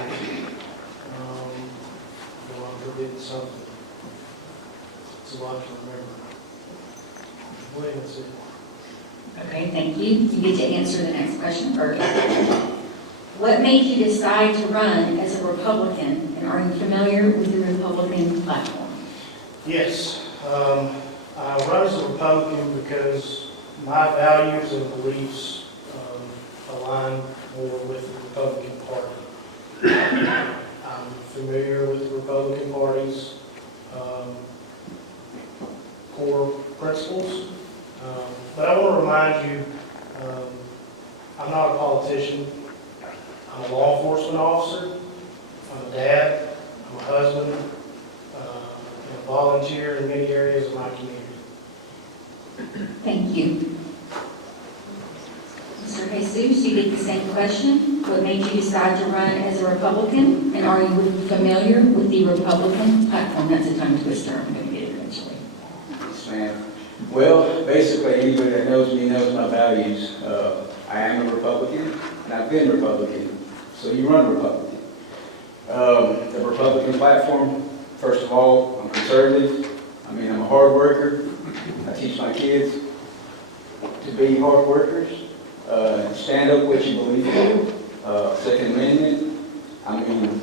forgetting something. It's a lot to remember. I believe that's it. Okay, thank you. You get to answer the next question first. What made you decide to run as a Republican, and are you familiar with the Republican platform? Yes, I run as a Republican because my values and beliefs align more with the Republican Party. I'm familiar with the Republican Party's core principles, but I want to remind you, I'm not a politician. I'm a law enforcement officer. I'm a dad. I'm a husband. And a volunteer in many areas of my community. Thank you. Mr. Jesus, you get the same question. What made you decide to run as a Republican, and are you familiar with the Republican platform? That's a tongue twister. I'm going to get it eventually. Yes, ma'am. Well, basically, anybody that knows me knows my values. I am a Republican, and I've been Republican. So you run Republican. The Republican platform, first of all, I'm conservative. I mean, I'm a hard worker. I teach my kids to be hard workers. Stand up what you believe in. Second Amendment. I mean,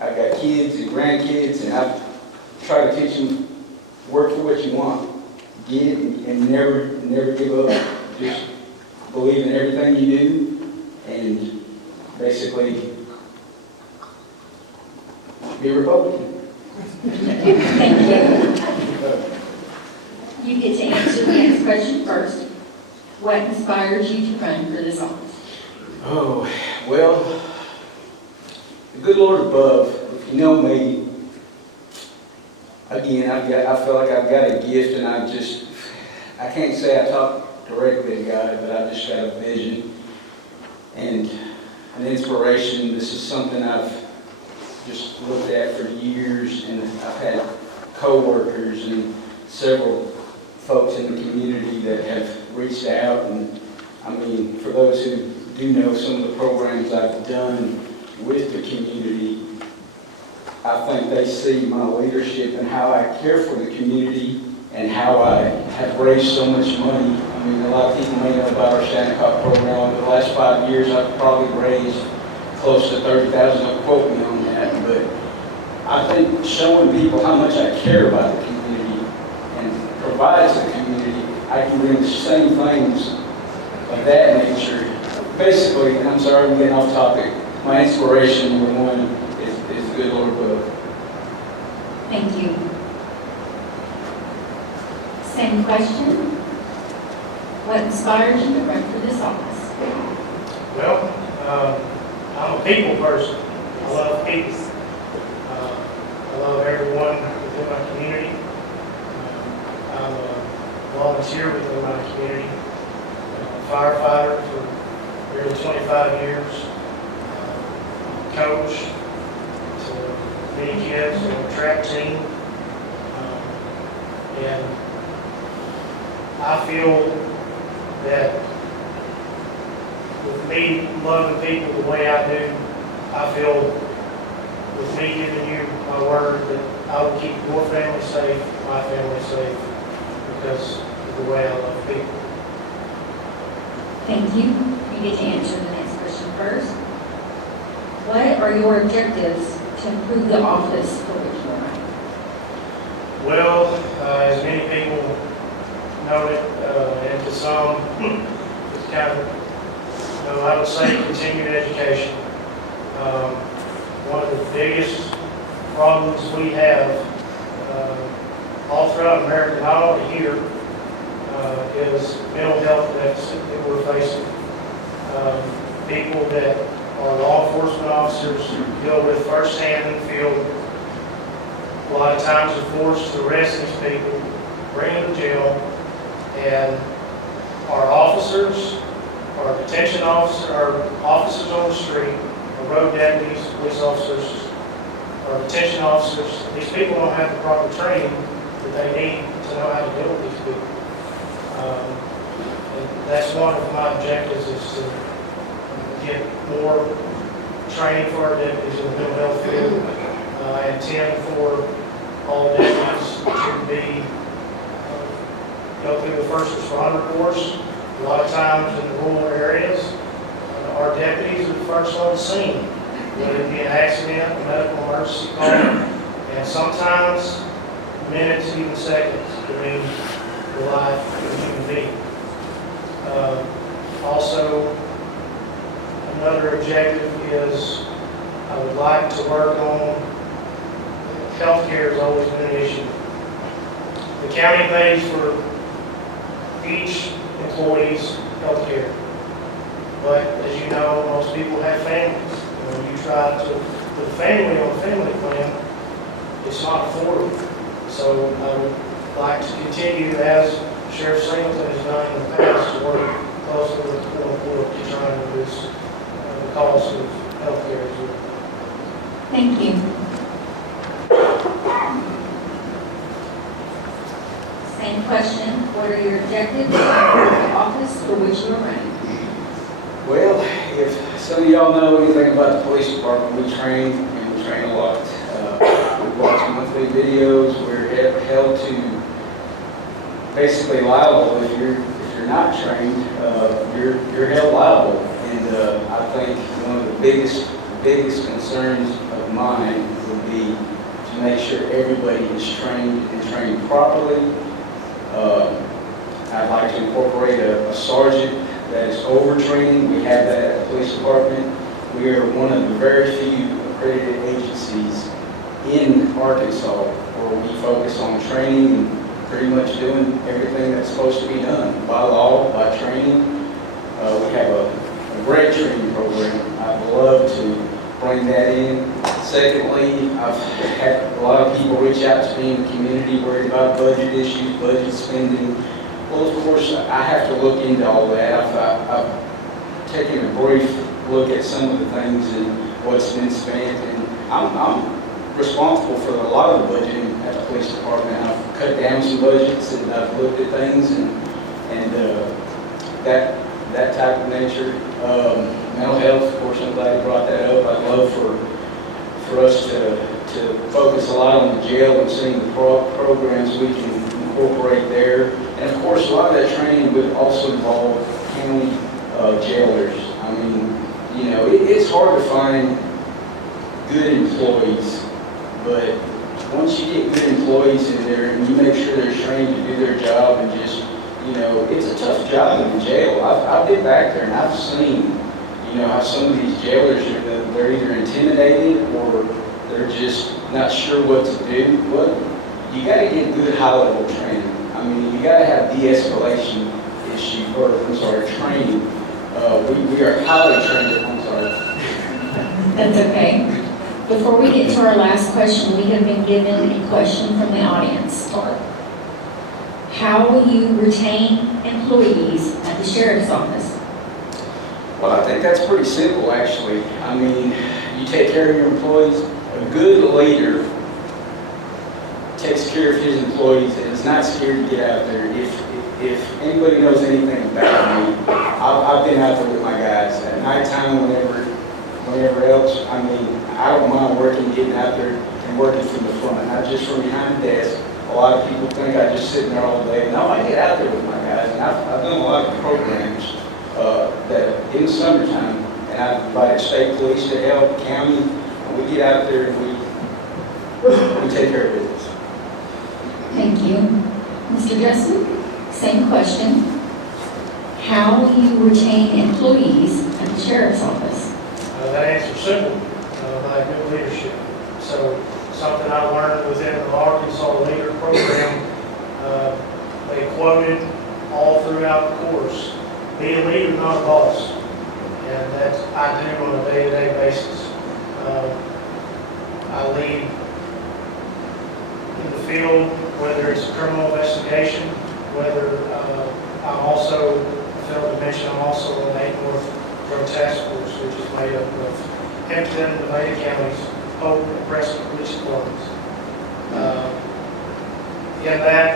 I've got kids and grandkids, and I try to teach them work for what you want. Get and never give up. Just believe in everything you do, and basically be a Republican. Thank you. You get to answer the next question first. What inspired you to run for this office? Oh, well, the good Lord above, if you know me, again, I feel like I've got a gift, and I can't say I talk directly to God, but I've just got a vision and an inspiration. This is something I've just looked at for years, and I've had co-workers and several folks in the community that have reached out. And I mean, for those who do know some of the programs I've done with the community, I think they see my leadership and how I care for the community and how I have raised so much money. I mean, a lot of people may know about our Shannecock program. Over the last 5 years, I've probably raised close to $30,000. Don't quote me on that, but I think showing people how much I care about the community and provide to the community, I can bring the same things of that nature. Basically, and I'm sorry I'm getting off topic, my inspiration, number one, is the good Lord above. Thank you. Same question. What inspired you to run for this office? Well, I'm a people person. I love people. I love everyone within my community. I'm a volunteer within my community. I'm a firefighter for nearly 25 years. Coach to many kids on the track team. And I feel that with me loving people the way I do, I feel with me giving you my word that I will keep your family safe, my family safe, because of the way I love people. Thank you. You get to answer the next question first. What are your objectives to improve the office for which you're running? Well, as many people know it, and to some, it's kind of, I would say continued education. One of the biggest problems we have all throughout America, not only here, is mental health deficit that we're facing. People that are law enforcement officers deal with firsthand in the field. A lot of times are forced to arrest these people, bring them to jail, and our officers, our detention officers, our officers on the street, our road deputies, police officers, our detention officers, these people don't have the proper training that they need to know how to deal with these people. And that's one of my objectives, is to get more training for our deputies in the mental health field. I intend for all deputies to be, go through the first responder course. A lot of times in the rural areas, our deputies are the first on the scene, whether it be an accident, a medical emergency call, and sometimes minutes, even seconds, to mean the life of a human being. Also, another objective is I would like to work on, healthcare has always been an issue. The county pays for each employee's healthcare. But as you know, most people have families. And when you try to put a family on a family plan, it's not affordable. So I would like to continue, as Sheriff Singleton has done in the past, to work closely with the court to try and reduce the cost of healthcare as well. Thank you. Same question. What are your objectives for the office for which you are running? Well, if some of y'all know anything about the police department, we train, and we train a lot. We watch monthly videos. We're held to basically liable if you're not trained. You're held liable, and I think one of the biggest concerns of mine would be to make sure everybody is trained and trained properly. I'd like to incorporate a sergeant that is overtraining. We have that at the police department. We are one of the very few accredited agencies in Arkansas where we focus on training and pretty much doing everything that's supposed to be done by law, by training. We have a great training program. I'd love to bring that in. Secondly, I've had a lot of people reach out to me in the community worried about budget issues, budget spending. Well, of course, I have to look into all that. I've taken a brief look at some of the things and what's been spent, and I'm responsible for a lot of the budgeting at the police department. I've cut down some budgets, and I've looked at things, and that type of nature. Mental health, of course, I'm glad you brought that up. I'd love for us to to focus a lot on the jail and seeing the programs we can incorporate there. And of course, a lot of that training would also involve county jailers. I mean, you know, it's hard to find good employees, but once you get good employees in there and you make sure they're trained to do their job and just, you know, it's a tough job in the jail. I've been back there and I've seen, you know, how some of these jailers they're either intimidated or they're just not sure what to do. Well, you got to get good high-level training. I mean, you got to have de-escalation training. We are highly trained. I'm sorry. That's okay. Before we get to our last question, we have been given a question from the audience. How will you retain employees at the sheriff's office? Well, I think that's pretty simple, actually. I mean, you take care of your employees. A good leader takes care of his employees and is not scared to get out there. If anybody knows anything about me, I've been out there with my guys at nighttime, whenever else. I mean, I don't mind getting out there and working from the front, not just from behind the desk. A lot of people think I just sit there all day. No, I get out there with my guys, and I've done a lot of programs that in the summertime, and I've invited state police to help, county, and we get out there and we take care of business. Thank you. Mr. Justin, same question. How will you retain employees at the sheriff's office? That answer's simple, by good leadership. So something I learned within the Arkansas Leader Program, they quoted all throughout the course, be a leader, not a boss. And that's I do on a day-to-day basis. I lead in the field, whether it's a criminal investigation, whether I'm also, I failed to mention, I'm also on the 8 North Drug Task Force, which is made up of Hempstead and Nevada counties, Hope, and Preston police departments. In that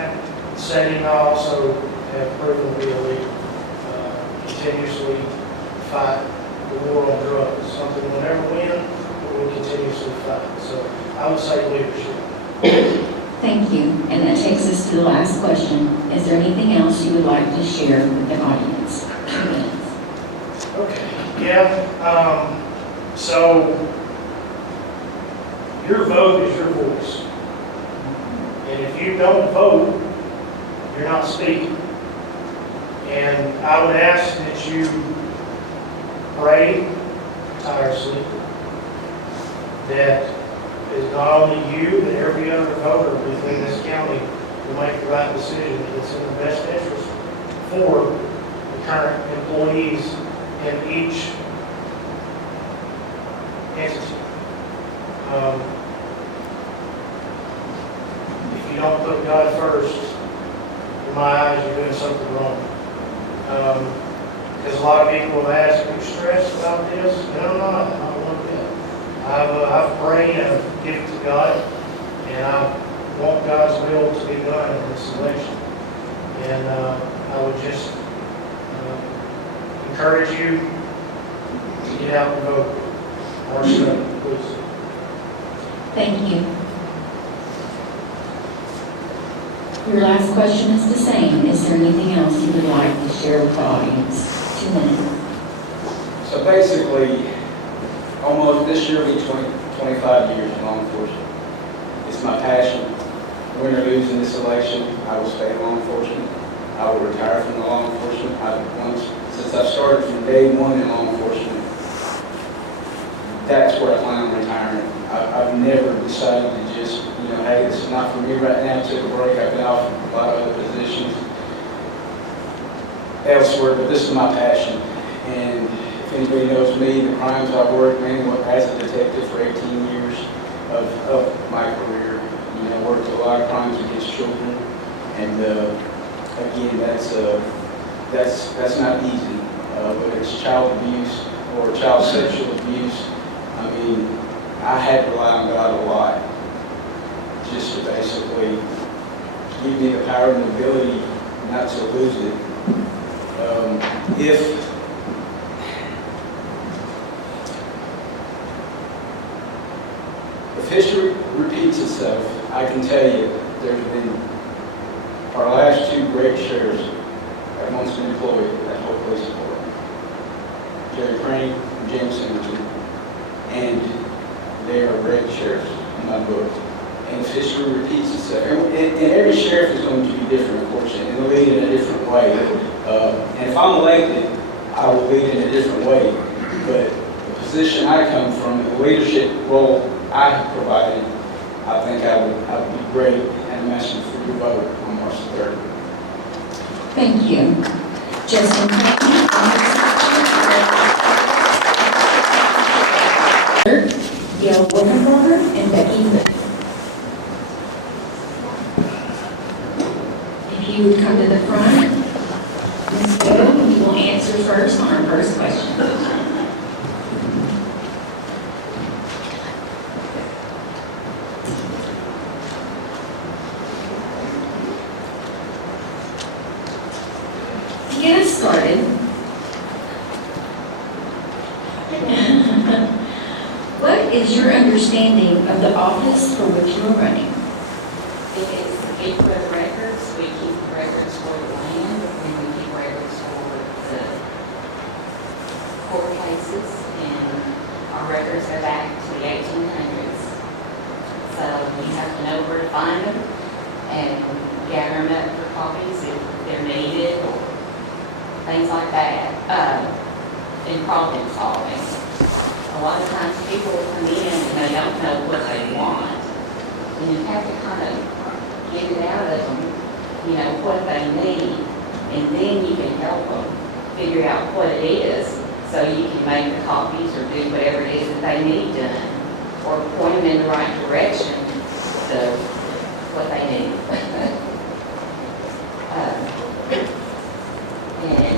setting, I also have proven to be a leader. Continuously fight the war on drugs. Something we'll never win, but we'll continuously fight. So I would say leadership. Thank you. And that takes us to the last question. Is there anything else you would like to share with the audience? 2 minutes. Okay. Yeah. So your vote is your voice. And if you don't vote, you're not speaking. And I would ask that you pray tirelessly that is not only you, but every other voter within this county will make the right decision that's in the best interest for the current employees in each entity. If you don't put God first, in my eyes, you're doing something wrong. Because a lot of people have asked, are you stressed about this? No, I'm not. I don't want that. I've prayed and I've given to God, and I want God's will to be done in this election. And I would just encourage you to get out and vote. March 7th, please. Thank you. Your last question is the same. Is there anything else you would like to share with the audience? 2 minutes. So basically, almost this year will be 25 years in law enforcement. It's my passion. Win or lose in this election, I will stay in law enforcement. I will retire from law enforcement. Since I started from day one in law enforcement, that's where I plan on retiring. I've never decided to just, hey, this is not for me right now. Took a break. I've been off a lot of other positions elsewhere, but this is my passion. And if anybody knows me, the crimes I've worked, mainly as a detective for 18 years of my career, worked a lot of crimes against children. And again, that's not easy. Whether it's child abuse or child sexual abuse, I mean, I had to rely on God a lot just to basically give me the power and the ability not to lose it. If if history repeats itself, I can tell you, there's been, our last two great sheriffs have once been employed at Hope Police Department. Jerry Crane and James Singleton. And they are great sheriffs in my book. And if history repeats itself, and every sheriff is going to be different, of course, and they'll lead in a different way. And if I'm elected, I will lead in a different way. But the position I come from, the leadership role I have provided, I think I would be great, and I'm asking for your vote on March 3rd. Thank you. Justin, thank you. Gail Wolfenbarger and Becky Wood. If you would come to the front, Ms. Gail, you will answer first on our first question. To get us started, what is your understanding of the office for which you are running? It is to keep the records, we keep records for the land, and we keep records for the court cases, and our records go back to the 1800s. So we have to know where to find them, and gather them up for copies if they're needed, or things like that, in problem solving. A lot of times people come in and they don't know what they want, and you have to kind of get it out of them, what they need, and then you can help them figure out what it is, so you can make the copies or do whatever it is that they need done, or point them in the right direction to what they need. And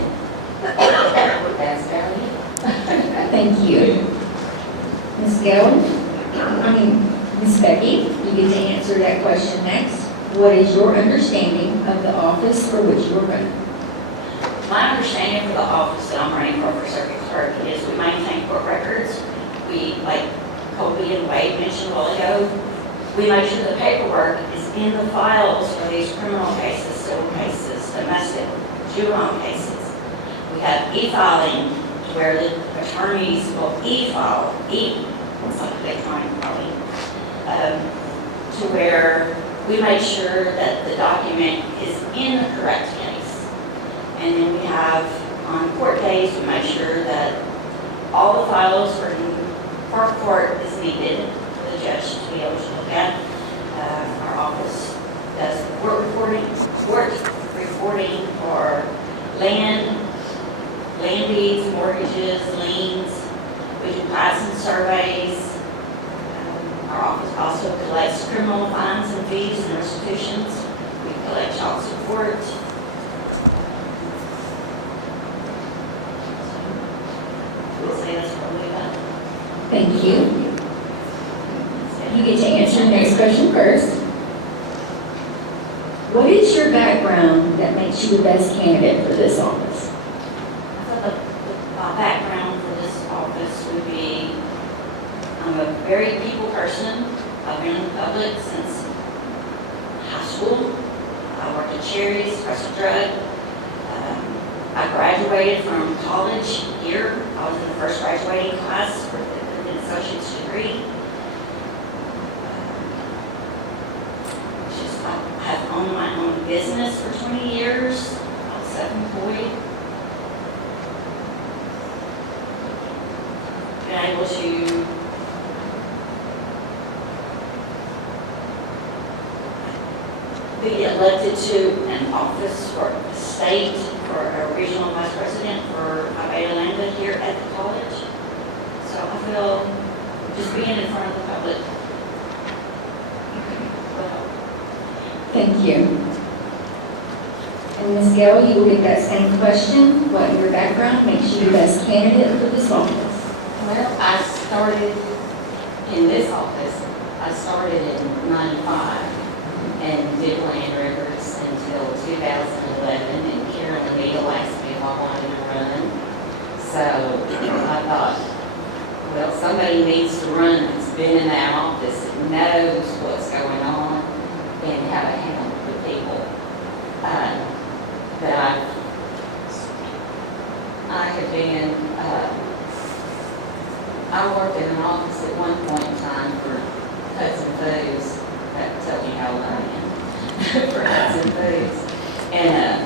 that's about it. Thank you. Ms. Ms. Becky, you get to answer that question next. What is your understanding of the office for which you are running? My understanding of the office that I'm running for circuit clerk is we maintain court records. We, like Colby and Wade mentioned a while ago, we make sure the paperwork is in the files for these criminal cases, civil cases, domestic, juvenile cases. We have e-filing, where the attorneys will e-file, it's like electronic probably, to where we make sure that the document is in the correct case. And then we have, on court days, we make sure that all the files for court is needed for the judge to be able to look at. Our office does court reporting for land deeds, mortgages, liens. We do plats and surveys. Our office also collects criminal fines and fees and restitutions. We collect child support. I'll say that's probably about it. Thank you. You get to answer the next question first. What is your background that makes you the best candidate for this office? My background for this office would be, I'm a very people person. I've been in the public since high school. I worked at Cherry's, Crystal Drug. I graduated from college here. I was in the first graduating class for an associate's degree. I have owned my own business for 20 years. I was self-employed. Been able to be elected to an office for the state, for a regional vice president for Atlanta here at the college. So I feel just being in front of the public. Thank you. And Ms. Gill, you will get that same question. What in your background makes you the best candidate for this office? Well, I started in this office. I started in '95 and did land records until 2011, and Carolyn Neal asked me if I wanted to run. So I thought, well, somebody needs to run that's been in that office and frozen foods. And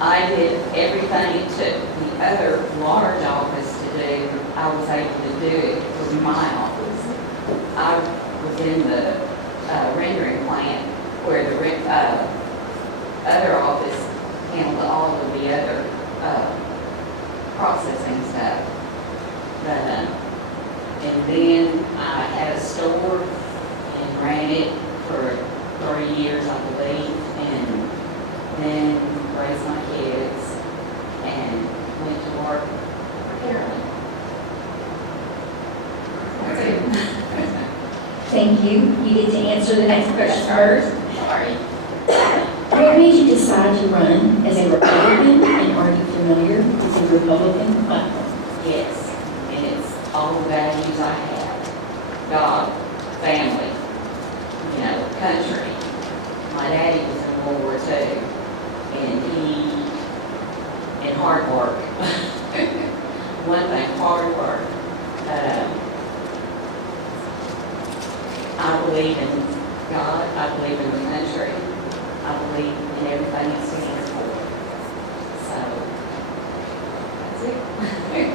I did everything it took the other large office to do, I was able to do it with my office. I was in the rendering plant where the other office handled all of the other processing stuff. But, and then I had a store and ran it for 3 years, I believe, and then raised my kids and went to work for Carolyn. That's it. Thank you. You get to answer the next question first. Sorry. What made you decide to run as a Republican, and are you familiar with the Republican platform? Yes, and it's all the values I have. God, family, country. My daddy was in World War II, and hard work. One thing, hard work. I believe in God, I believe in the country, I believe in everything it stands for. So, that's it.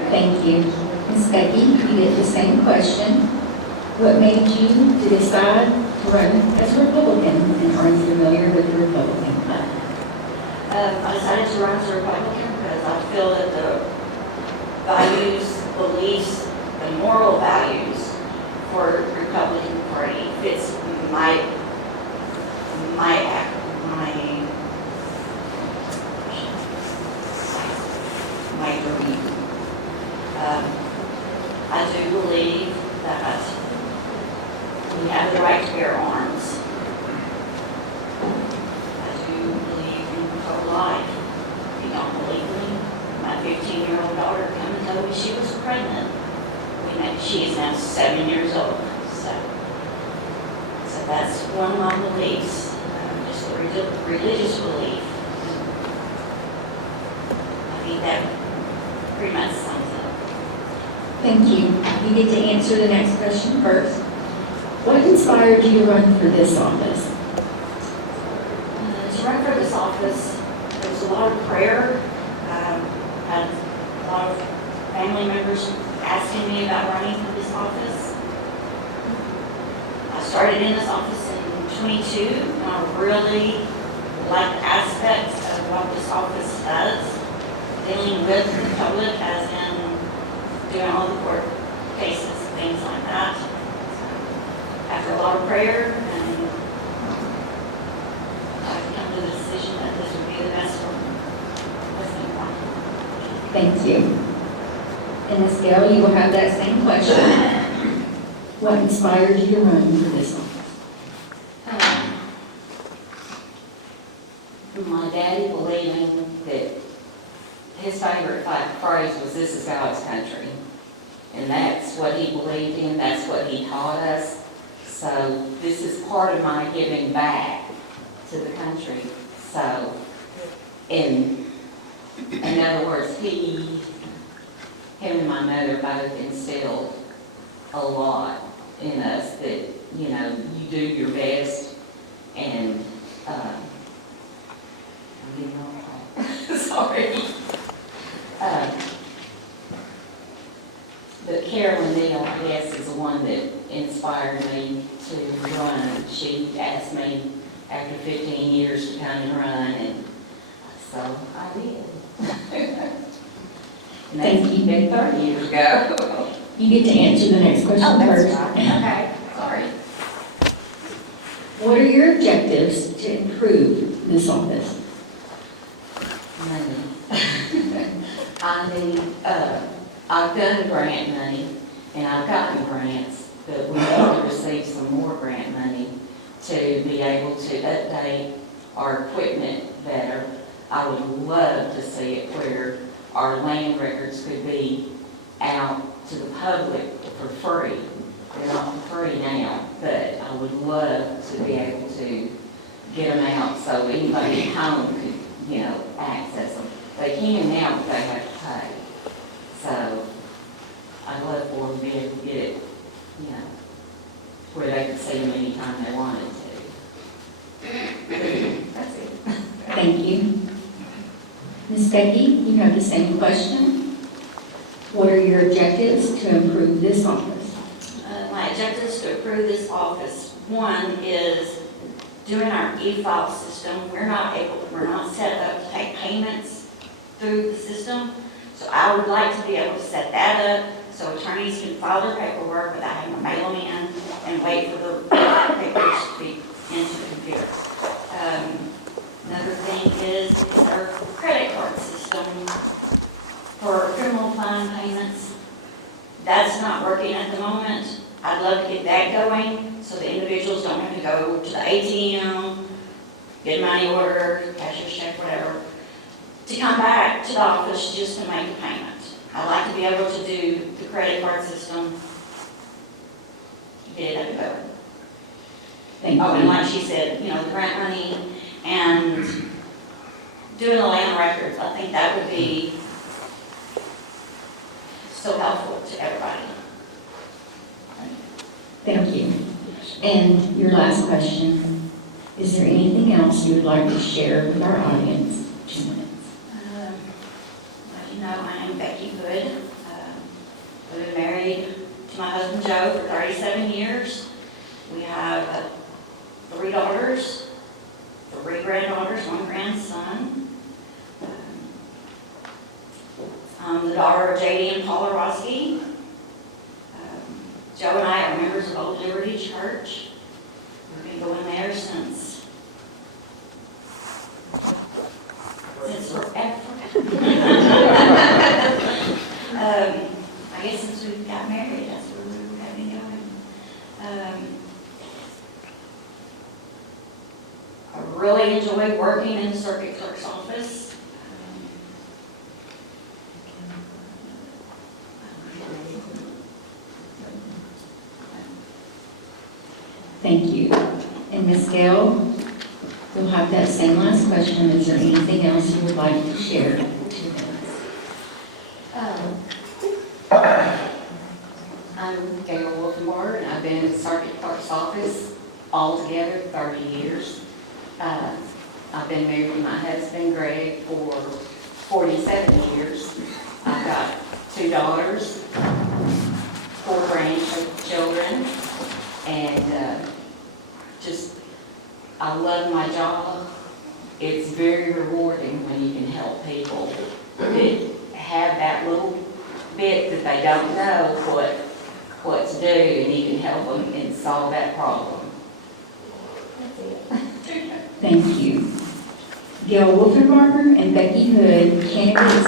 Thank you. Ms. Becky, you get the same question. What made you to decide to run as a Republican, and are you familiar with the Republican platform? I decided to run as a Republican because I feel that the values, beliefs, the moral values for the Republican Party fits my dream. I do believe that we have the right to bear arms. I do believe in pro-life. If you don't believe me, my 15-year-old daughter came and told me she was pregnant. She is now 7 years old. So that's one of my beliefs, just a religious belief. I think that pretty much sums it up. Thank you. You get to answer the next question first. What inspired you to run for this office? To run for this office, there was a lot of prayer. Had a lot of family members asking me about running for this office. I started in this office in 22, and I really like the aspects of what this office does, dealing with the public, as in doing all the court cases, things like that. After a lot of prayer, and I've come to the decision that this would be the best one. Thank you. And Ms. Gale, you will have that same question. What inspired you to run for this office? My daddy believing that his favorite phrase was, "This is God's country." And that's what he believed in, that's what he taught us. So this is part of my giving back to the country. So, in other words, him and my mother both instilled a lot in us that, you do your best, and, I'm getting off. Sorry. But Carolyn Neal, I guess, is the one that inspired me to run. She asked me after 15 years to come and run, and so I did. And Thank you. been 30 years ago. You get to answer the next question first. Okay, sorry. What are your objectives to improve this office? Money. I've done grant money, and I've gotten grants, but we need to receive some more grant money to be able to update our equipment better. I would love to see it where our land records could be out to the public for free. They're not for free now, but I would love to be able to get them out so anybody at home could, access them. They can now, but they have to pay. So I'd love for them to be able to get it, where they could see them anytime they wanted to. That's it. Thank you. Ms. Becky, you have the same question. What are your objectives to improve this office? My objectives to improve this office, one is doing our e-file system. We're not set up to take payments through the system. So I would like to be able to set that up so attorneys can file their paperwork without having to mail them in and wait for the papers to be into the computer. Another thing is our credit card system for criminal fine payments. That's not working at the moment. I'd love to get that going so the individuals don't have to go to the ATM, get a money order, cashier's check, whatever, to come back to the office just to make a payment. I'd like to be able to do the credit card system, get it up and going. Thank Oh, and you. like she said, the grant money and doing the land records, I think that would be so helpful to everybody. Thank you. And your last question, is there anything else you would like to share with our audience? 2 minutes. You know, I am Becky Hood. I've been married to my husband Joe for 37 years. We have 3 daughters, 3 granddaughters, 1 grandson. I'm the daughter of J.D. and Paula Roski. Joe and I are members of Old Liberty Church. We've been going there since forever. I guess since we got married, that's where we have been going. I really enjoy working in the circuit clerk's office. Thank you. And Ms. Gale, you'll have that same last question. Is there anything else you would like to share? 2 minutes. I'm Gail Wolfenbarger, and I've been in the circuit clerk's office altogether 30 years. I've been married to my husband, Greg, for 47 years. I've got 2 daughters, 4 grandchildren, and I love my job. It's very rewarding when you can help people that have that little bit that they don't know what to do, and you can help them and solve that problem. Thank you. Gail Wolfenbarger and Becky Hood, candidates.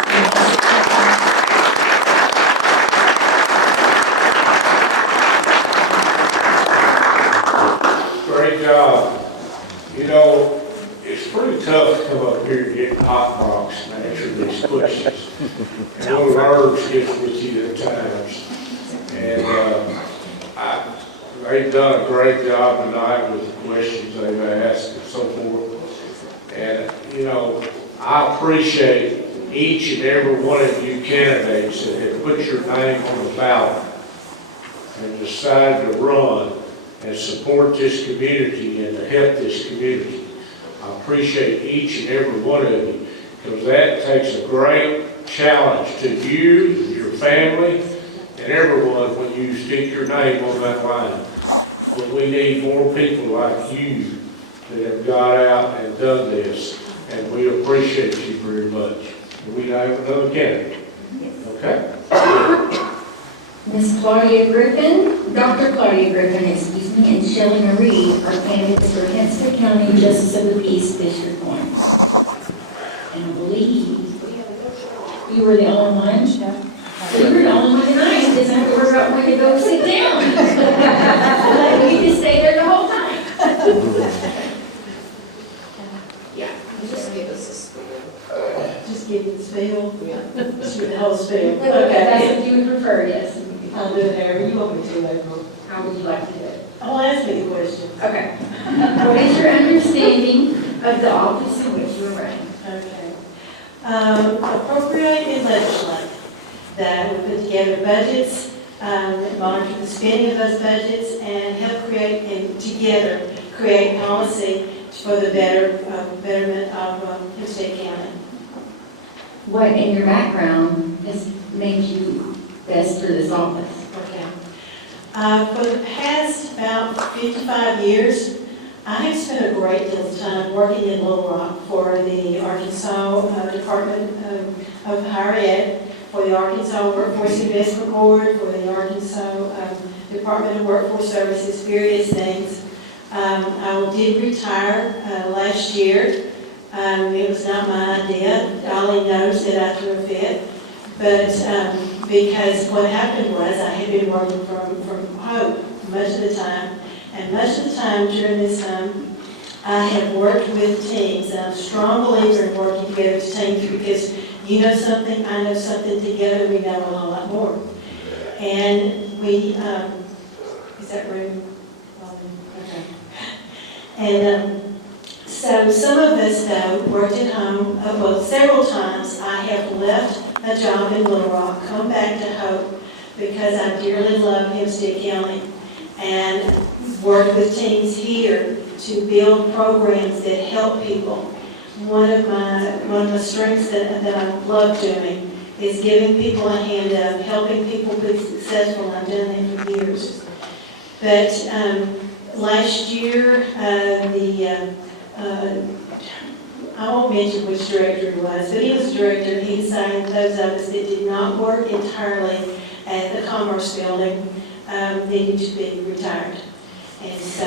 Great job. It's pretty tough to come up here and get hot box and answer these questions. And little nerves get with you at times. And they've done a great job tonight with the questions they've asked and so forth. And, I appreciate each and every one of you candidates that have put your name on the ballot and decided to run and support this community and to help this community. I appreciate each and every one of you, because that takes a great challenge to you, your family, and everyone when you stick your name on that line. But we need more people like you that have got out and done this, and we appreciate you very much. And we have another candidate. Okay? Ms. Claudia Griffin, Dr. Claudia Griffin, and Shelley Marie are candidates for Hempstead County Justice of the Peace District 1. And I believe you were the only one. So you were the only one tonight, you just have to worry about when to go sit down. You can stay there the whole time. Yeah. Just give us a spiel. Just give it the spiel? Yeah. Just give the whole spiel. Okay, that's what you would prefer, yes. I'll do it however you want me to, April. How would you like to do it? Oh, ask me the question. Okay. What is your understanding of the office in which you are running? Okay. Appropriate and legislate. That we put together budgets, monitor the spending of those budgets, and help create, and together create policy for the betterment of Hempstead County. What in your background has made you best for this office? Okay. For the past about 55 years, I have spent a great deal of time working in Little Rock for the Arkansas Department of Higher Ed, for the Arkansas Workforce Investment Board, for the Arkansas Department of Workforce Services, various things. I did retire last year. It was not my idea. Dolly knows that I threw a fit. But because what happened was I had been working from home much of the time. And much of the time during this time, I have worked with teams. And I'm a strong believer in working together as teams because you know something, I know something, together we know a lot more. And we, is that room? Okay. And so some of us, though, worked at home. Well, several times I have left a job in Little Rock, come back to Hope, because I dearly love Hempstead County, and work with teams here to build programs that help people. One of my strengths that I love doing is giving people a hand up, helping people be successful. I've done that for years. But last year, I won't mention which director he was, but he was director, and he decided those of us that did not work entirely at the Commerce Building needed to be retired. And so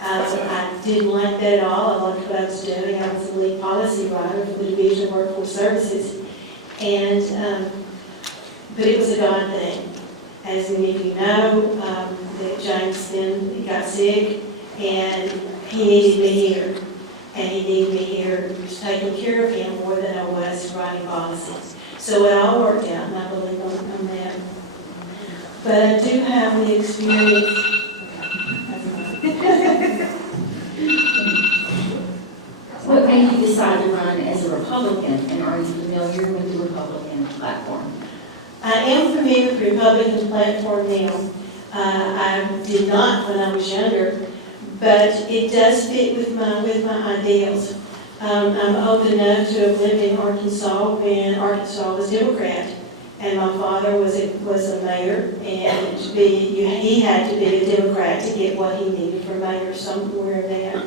I didn't like that at all. I liked what I was doing. I was the lead policy writer for the Division of Workforce Services. And, but it was a God thing. As many of you know, that James then got sick, and he needed me here. And he needed me here taking care of him more than I was writing policies. So it all worked out, and I believe on that. But I do have the experience. What made you decide to run as a Republican, and are you familiar with the Republican platform? I am familiar with the Republican platform now. I did not when I was younger, but it does fit with my ideals. I'm old enough to have lived in Arkansas when Arkansas was Democrat, and my father was a mayor, and he had to be a Democrat to get what he needed for mayor somewhere there.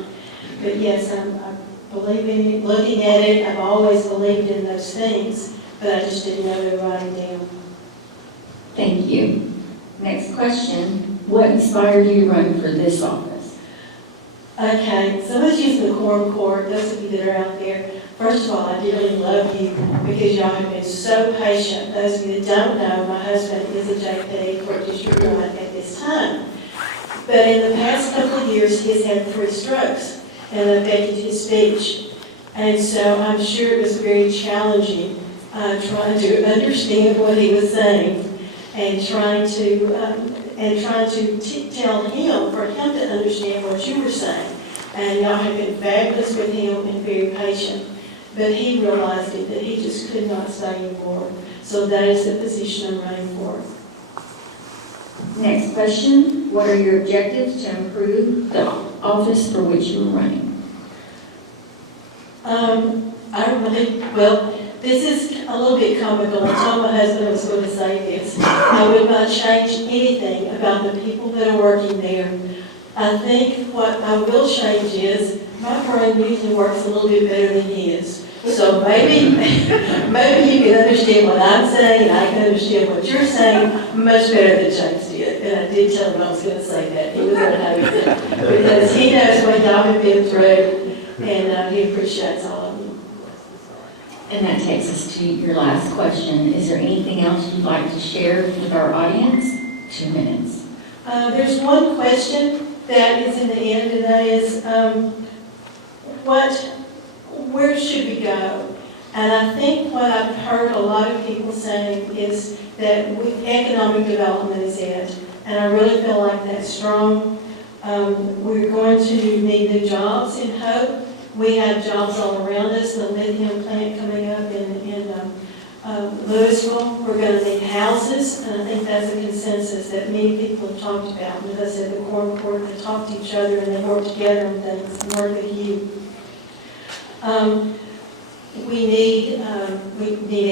But yes, I believe in it. Looking at it, I've always believed in those things, but I just didn't know to write them down. Thank you. Next question. What inspired you to run for this office? Okay, so let's use the quorum court, those of you that are out there. First of all, I dearly love you because y'all have been so patient. Those of you that don't know, my husband is a JP Court District 1 at this time. But in the past couple of years, he has had 3 strokes and affected his speech. And so I'm sure it was very challenging trying to understand what he was saying and trying to tell him, for him to understand what you were saying. And y'all have been fabulous with him and very patient. But he realized it, that he just could not stay anymore. So that is the position I'm running for. Next question. What are your objectives to improve the office for which you are running? This is a little bit comical. I told my husband I was going to say this. I would not change anything about the people that are working there. I think what I will change is my brain usually works a little bit better than his. So maybe you can understand what I'm saying, and I can understand what you're saying much better than James did. And I did tell him I was going to say that. He was unhappy with it because he knows what y'all have been through, and he appreciates all of you. And that takes us to your last question. Is there anything else you'd like to share with our audience? 2 minutes. There's one question that is in the end, and that is, where should we go? And I think what I've heard a lot of people saying is that economic development is it. And I really feel like that's strong. We're going to need new jobs in Hope. We have jobs all around us. The lithium plant coming up in physical, we're going to need houses, and I think that's a consensus that many people have talked about. And as I said, the quorum court, they talk to each other and they work together and things, and work with you. We need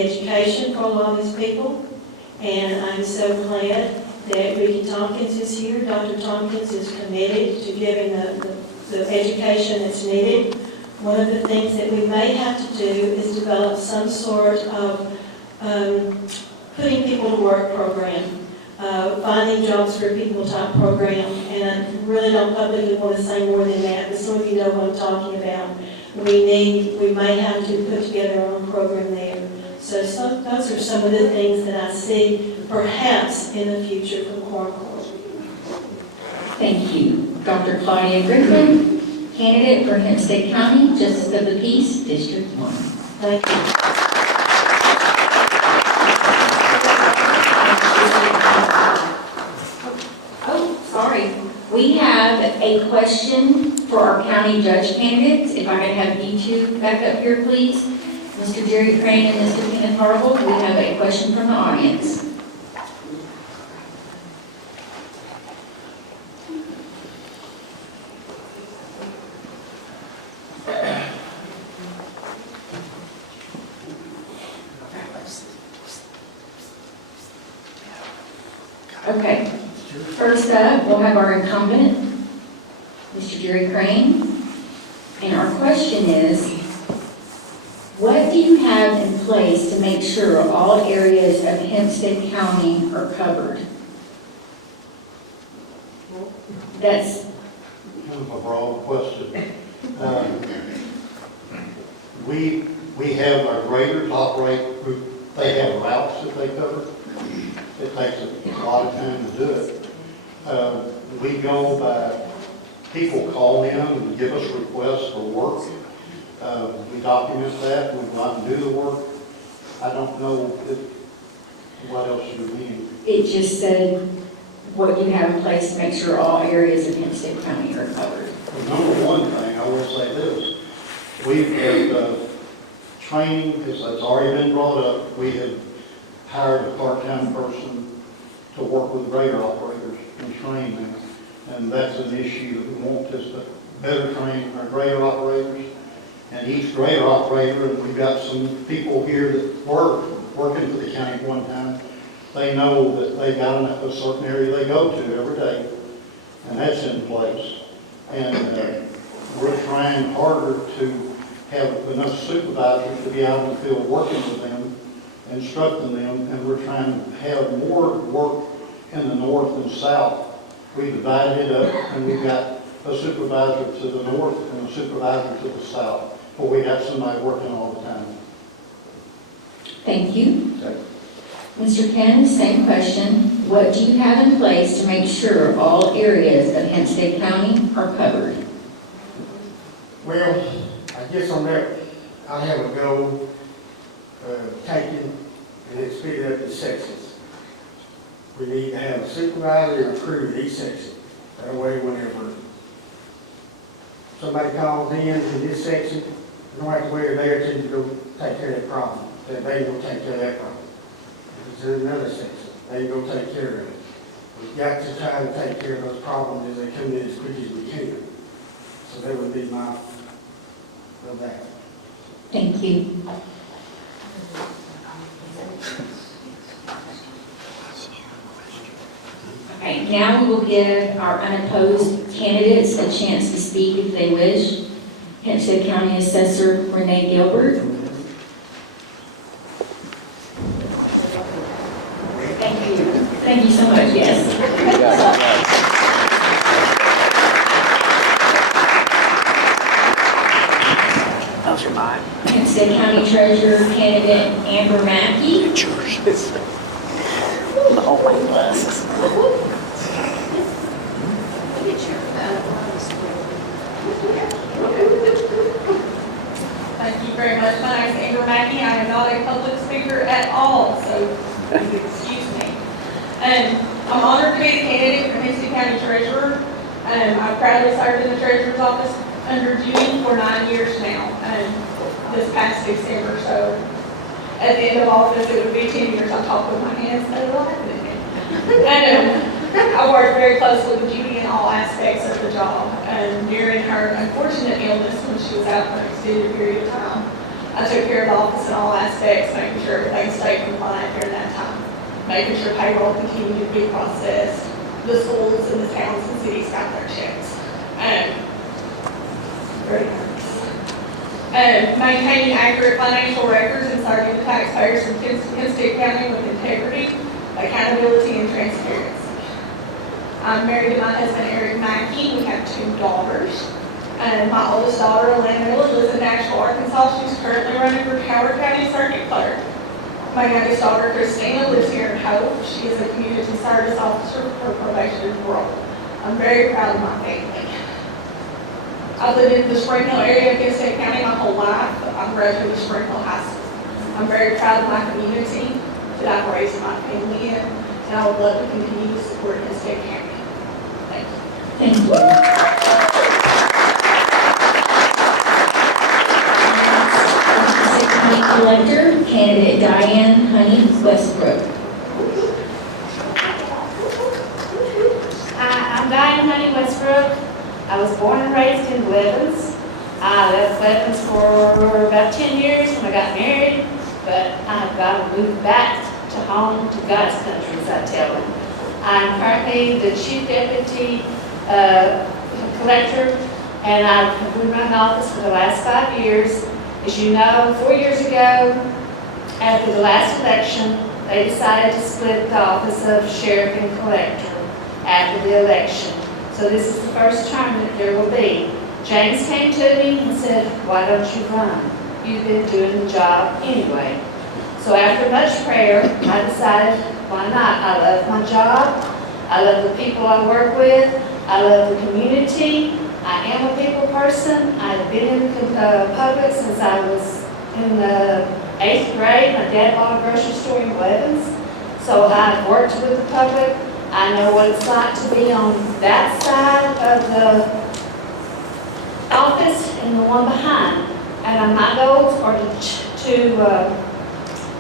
education for a lot of these people, and I'm so glad that Ricky Tompkins is here. Dr. Tompkins is committed to giving the education that's needed. One of the things that we may have to do is develop some sort of putting people to work program, finding jobs for people type program, and I really don't publicly want to say more than that, but some of you know what I'm talking about. We may have to put together our own program there. So those are some of the things that I see perhaps in the future for Quorum Court. Thank you. Dr. Claudia Griffin, candidate for Hempstead County, Justice of the Peace, District 1. Thank you. Oh, sorry. We have a question for our county judge candidates. If I could have you two back up here, please. Mr. Jerry Crane and Mr. Kenneth Harville, we have a question from the audience. Okay, first up, we'll have our incumbent, Mr. Jerry Crane. And our question is, what do you have in place to make sure all areas of Hempstead County are covered? That's kind of a broad question. We have our graders operate, they have routes that they cover. It takes a lot of time to do it. We go by, people call in and give us requests for work. We document that, we go out and do the work. I don't know what else you mean. It just said what you have in place to make sure all areas of Hempstead County are covered. The number one thing, I will say this, we've had training, because that's already been brought up, we have hired a part-time person to work with grader operators and train them. And that's an issue that we want, is to better train our grader operators. And each grader operator, and we've got some people here that were working for the county at one time, they know that they got a certain area they go to every day, and that's in place. And we're trying harder to have enough supervisors to be out in the field working with them, instructing them, and we're trying to have more work in the north and south. We divided it up, and we've got a supervisor to the north and a supervisor to the south, but we have somebody working all the time. Thank you. Mr. Ken, same question. What do you have in place to make sure all areas of Hempstead County are covered? Well, I guess on that, I have a goal taken, and it's split up into sections. We need to have a supervisor and a crew in each section. That way, whenever somebody calls in this section, they don't have to wait there till you go take care of that problem. Then they go take care of that problem. If it's in another section, they go take care of it. We've got to try to take care of those problems as they come in as quick as we can. So that would be my of that. Thank you. Okay, now we will give our unopposed candidates a chance to speak if they wish. Hempstead County Assessor Renee Gilbert. Thank you. Thank you so much, yes. Hempstead County Treasurer candidate Amber Mackey. Oh, my glasses. Thank you very much. My name is Amber Mackey. I am not a public speaker at all, so excuse me. I'm honored to be the candidate for Hempstead County Treasurer. I've proudly served in the Treasurer's office under Judy for 9 years now, this past December. So At the end of all of this, it would be 10 years on top of my hands, and it'll happen again. I worked very closely with Judy in all aspects of the job, and during her unfortunate illness, when she was out for an extended period of time, I took care of the office in all aspects, making sure everything stayed compliant during that time, making sure payroll continued to be processed, the schools and the towns and cities got their checks. Very nice. Maintaining accurate financial records and serving the taxpayers of Hempstead County with integrity, accountability, and transparency. I'm married to my husband, Eric Mackey. We have 2 daughters. My oldest daughter, Alana, lives in Nashville, Arkansas. She's currently running for Howard County Circuit Clerk. My youngest daughter, Christina, lives here in Hope. She is a community service officer for probation and parole. I'm very proud of my family. I've lived in the Spring Hill area of Hempstead County my whole life. I'm graduated Spring Hill High School. I'm very proud of my community that I've raised my family in, and I would love to continue to support Hempstead County. Thank you. Thank you. County Collector, candidate Diane Honey Westbrook. Hi, I'm Diane Honey Westbrook. I was born and raised in Blevins. I left Blevins for about 10 years when I got married, but I've got to move back to home, to God's country, as I tell them. I'm currently the Chief Deputy Collector, and I've been running the office for the last 5 years. As you know, 4 years ago, after the last election, they decided to split the office of Sheriff and Collector after the election. So this is the first term that there will be. James came to me and said, "Why don't you run? You've been doing the job anyway." So after much prayer, I decided, why not? I love my job. I love the people I work with. I love the community. I am a people person. I've been in public since I was in the 8th grade. My dad bought a grocery store in Blevins. So I've worked with the public. I know what it's like to be on that side of the office and the one behind. And my goals are to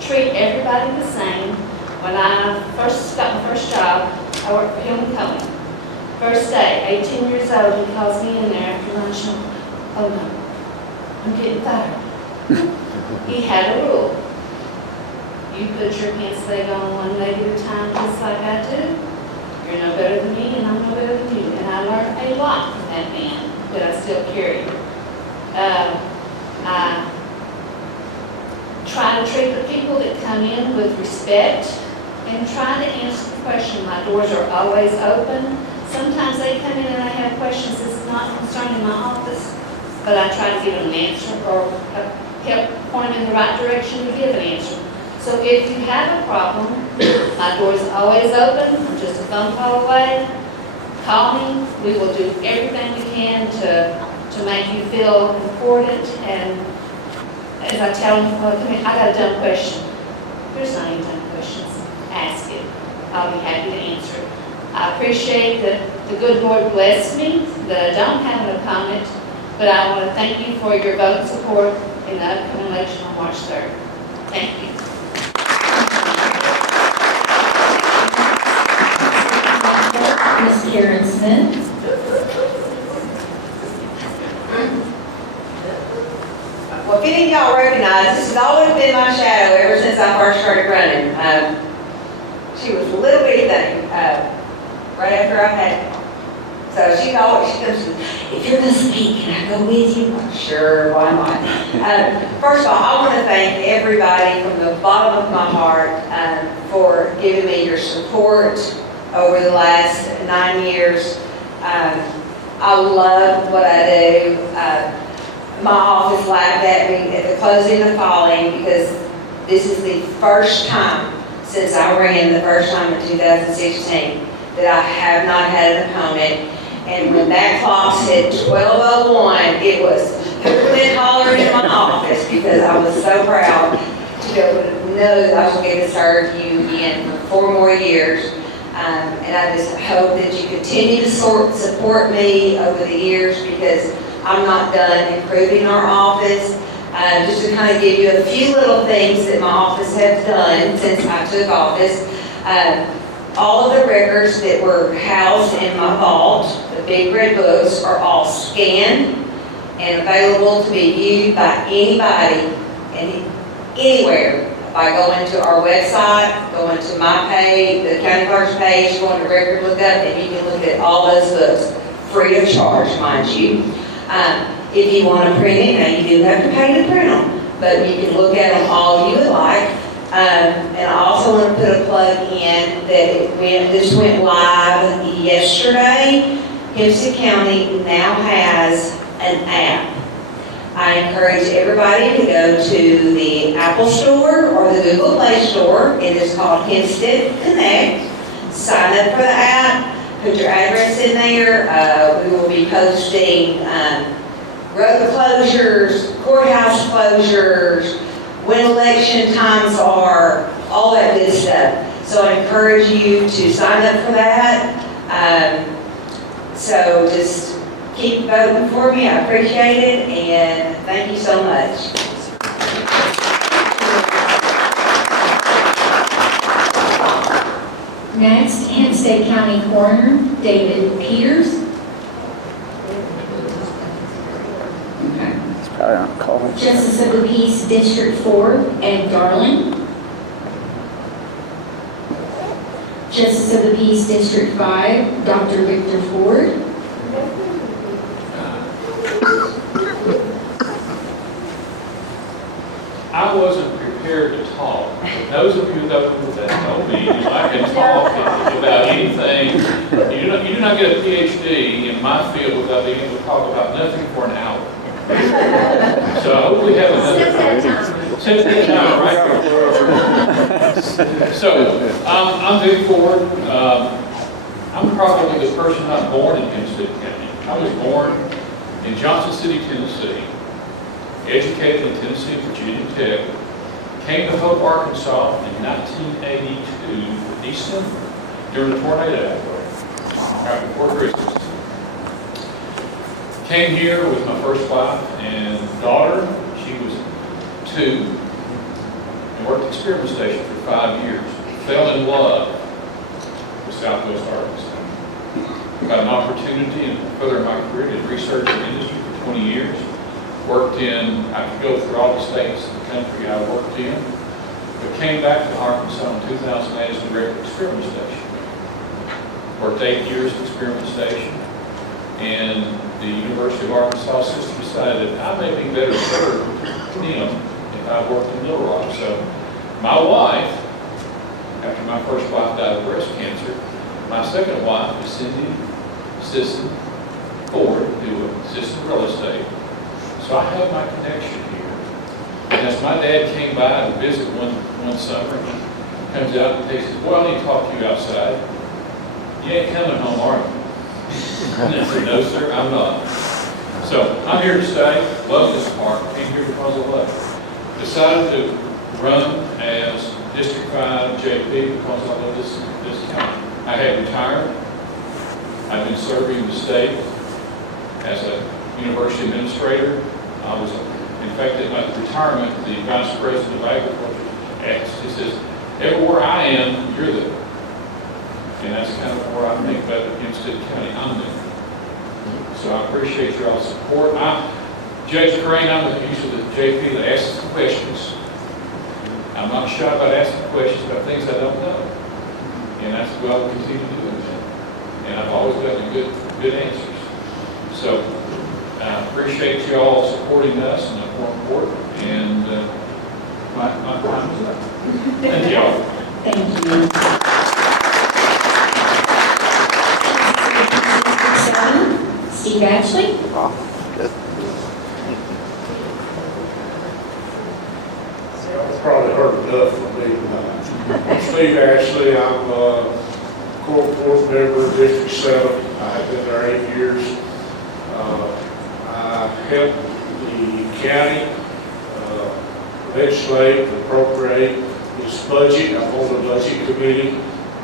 treat everybody the same. When I first got my first job, I worked for Hill & Cohen. First day, 18 years old, he calls me in there after lunch and, "Oh no, I'm getting tired." He had a rule. You put your pants leg on one leg at a time, just like I do. You're no better than me, and I'm no better than you. And I learned a lot from that man, but I still carry it. I try to treat the people that come in with respect and try to answer the question. My doors are always open. Sometimes they come in and they have questions that's not concerning my office, but I try to give them an answer or help point them in the right direction to give an answer. So if you have a problem, my door is always open. I'm just a phone call away. Call me. We will do everything we can to make you feel important. And as I tell them, well, come here, I got a dumb question. There's not any dumb questions. Ask it. I'll be happy to answer it. I appreciate that the good Lord blessed me, that I don't have an opponent, but I want to thank you for your vote and support in the upcoming election on March 3rd. Thank you. Ms. Karen Smith. Well, if any of y'all recognize, this has always been my shadow ever since I first started running. She was a little bitty thing, right after I had it. So she comes to me, "If you're going to speak, can I go with you?" I'm, "Sure, why not?" First of all, I want to thank everybody from the bottom of my heart for giving me your support over the last 9 years. I love what I do. My office laughed at me at the closing of Folly because this is the first time since I ran the first time in 2016 that I have not had an opponent. And when that clock said 12:01, it was hooping and hollering in my office because I was so proud to be able to know that I was going to serve you again for 4 more years. And I just hope that you continue to support me over the years because I'm not done improving our office. Just to kind of give you a few little things that my office has done since I took office. All of the records that were housed in my vault, the big red books, are all scanned and available to be viewed by anybody and anywhere by going to our website, going to my page, the county clerk's page, going to record lookup, and you can look at all those books free of charge, mind you. If you want to print it, now you do have to pay to print them, but you can look at them all you would like. And I also want to put a plug in that this went live yesterday. Hempstead County now has an app. I encourage everybody to go to the Apple Store or the Google Play Store. It is called Hempstead Connect. Sign up for the app, put your address in there. We will be posting road closures, courthouse closures, when election times are, all that good stuff. So I encourage you to sign up for that. So just keep voting for me. I appreciate it, and thank you so much. Next, Hempstead County Coroner David Peters. Justice of the Peace District 4, Ed Darling. Justice of the Peace District 5, Dr. Victor Ford. I wasn't prepared to talk. Those of you that know me, I can talk about anything. You do not get a PhD in my field without being able to talk about nothing for an hour. So I hope we have another. Since that time, right? So I'm Vic Ford. I'm probably the person not born in Hempstead County. I was born in Johnson City, Tennessee. Educated in Tennessee and Virginia Tech, came to Hope, Arkansas in 1982, December, during the tornado outbreak, right before Christmas. Came here with my first wife and daughter. She was 2, and worked at the experiment station for 5 years. Fell in love with Southwest Arkansas. Got an opportunity in further my career in research and industry for 20 years. Worked in, I could go through all the states in the country I worked in, but came back to Arkansas in 2008 as the director of experiment station. Worked 8 years at experiment station, and the University of Arkansas system decided that I may be better served them if I worked in Little Rock. So my wife, after my first wife died of breast cancer, my second wife is Cindy Sisson Ford, who was Sisson Real Estate. So I have my connection here. And as my dad came by to visit one summer, he comes out and he says, "Boy, I need to talk to you outside. You ain't coming home, are you?" And I said, "No, sir, I'm not." So I'm here to stay. Love this park. Came here because I love it. Decided to run as District 5 JP because I love this county. I had retired. I've been serving the state as a university administrator. I was, in fact, at my retirement, the vice president of agriculture asked, he says, "Everywhere I am, you're there." And that's kind of where I think about Hempstead County, I'm there. So I appreciate your all's support. Judge Crane, I'm usually the JP that asks the questions. I'm not shy about asking questions about things I don't know. And that's what I'll continue doing. And I've always gotten good answers. So I appreciate you all supporting us in the fourth quarter, and my time is up. Thank y'all. Thank you. 7, Steve Ashley. I've probably heard enough from me tonight. Steve Ashley, I'm a court member of District 7. I've been there 8 years. I help the county legislate, appropriate its budget. I'm on the budget committee.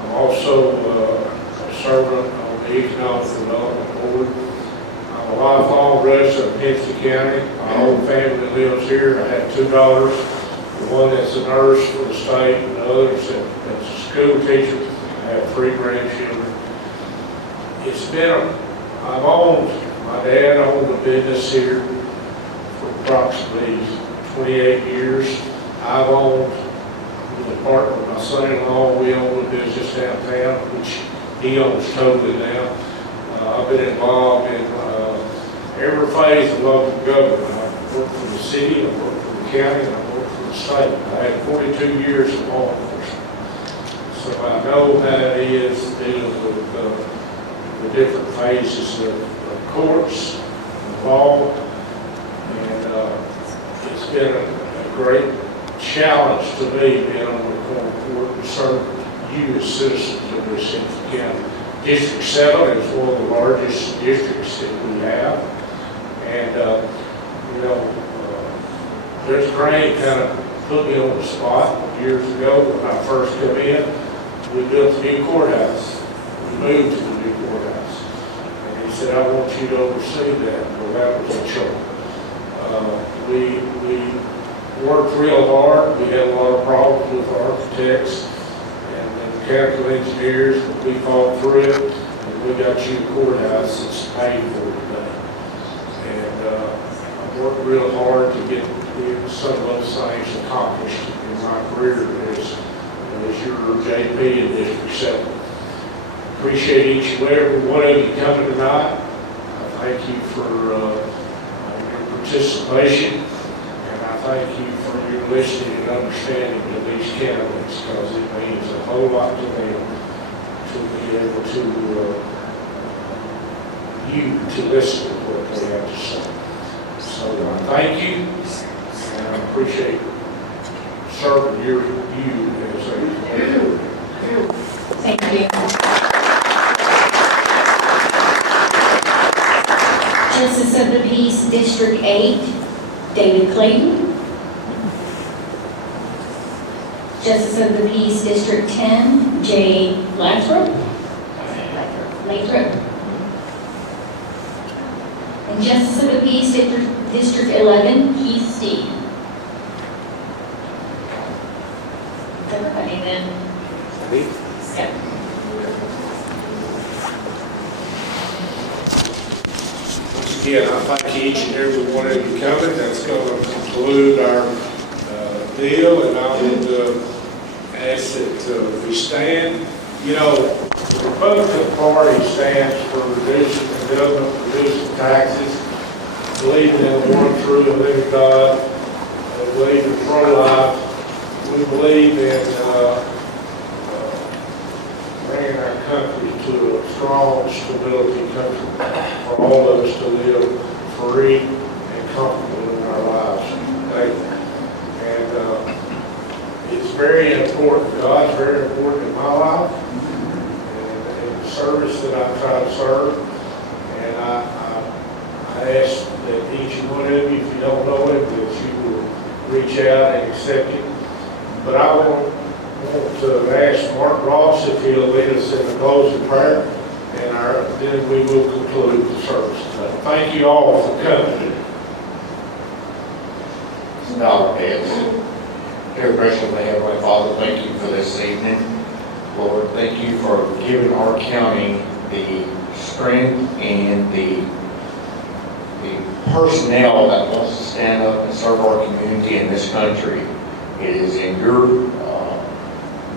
I'm also a servant on the Economic Development Board. I'm lifelong resident of Hempstead County. My whole family lives here. I have 2 daughters, the one that's a nurse for the state, and the other that's a school teacher. I have 3 grandchildren. My dad owned a business here for approximately 28 years. I've owned, with a partner, my son-in-law, we own a business downtown, which he owns totally now. I've been involved in every phase of local government. I've worked for the city, I've worked for the county, and I've worked for the state. I had 42 years of law enforcement. So I know how it is dealing with the different phases of courts, and law, and it's been a great challenge to me being on the court and serve you as citizens of this Hempstead County. District 7 is one of the largest districts that we have, and Judge Crane kind of put me on the spot years ago when I first come in. We built a new courthouse. We moved to the new courthouse. And he said, I want you to oversee that. Well, that was a chore. We worked real hard. We had a lot of problems with architects and the mechanical engineers, but we fought through it, and we got you a courthouse that's paid for today. And I worked real hard to get some of those things accomplished in my career as your JP in District 7. Appreciate each and every one of you coming tonight. I thank you for your participation, and I thank you for your listening and understanding of these candidates, because it means a whole lot to them to be able to listen to what they have to say. So I thank you, and I appreciate serving you as a Thank you. Justice of the Peace, District 8, David Clayton. Justice of the Peace, District 10, Jay Lathrop. And Justice of the Peace, District 11, Keith Steed. Is everybody then? Yeah. Once again, I thank each and every one of you coming. That's going to conclude our deal, and I would ask that we stand. You know, the Republican Party stands for reducing the government, reducing taxes, believing in one true and living God, believe in pro-life. We believe in bringing our country to a strong stability country for all of us to live free and comfortable in our lives. And it's very important. God's very important in my life and the service that I try to serve. And I ask that each one of you, if you don't know him, that you will reach out and accept him. But I want to ask Mark Ross if he'll lead us in a closing prayer, and then we will conclude the service. Thank you all for coming. Bow our heads. Dear gracious Heavenly Father, thank you for this evening. Lord, thank you for giving our county the strength and the personnel that wants to stand up and serve our community in this country. It is in your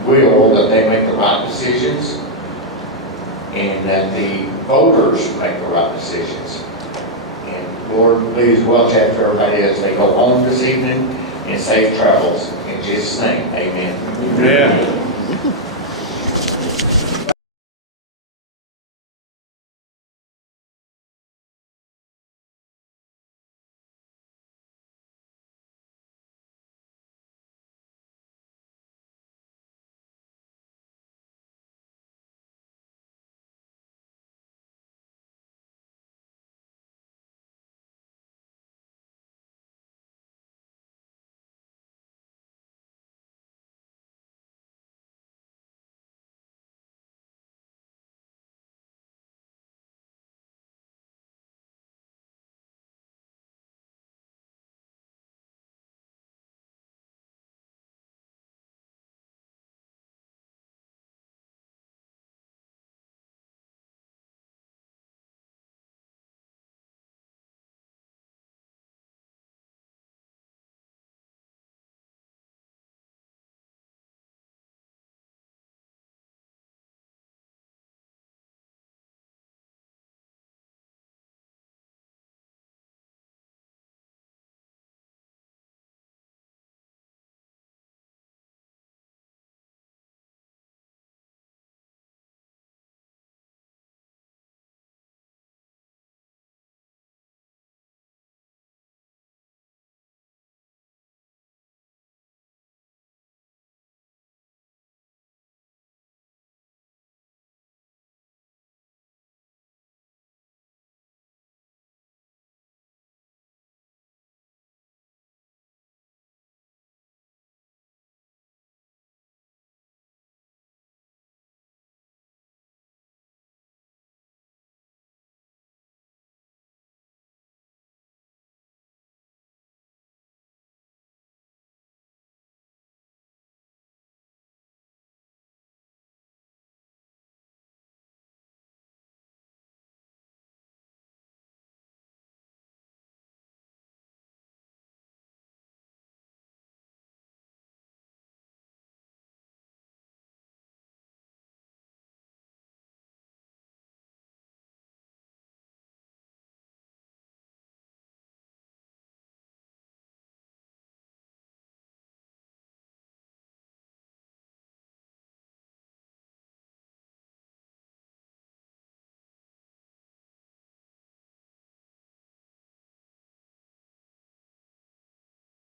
will that they make the right decisions and that the voters make the right decisions. And Lord, please watch after everybody as they go home this evening, and safe travels. In Jesus' name, amen. Amen.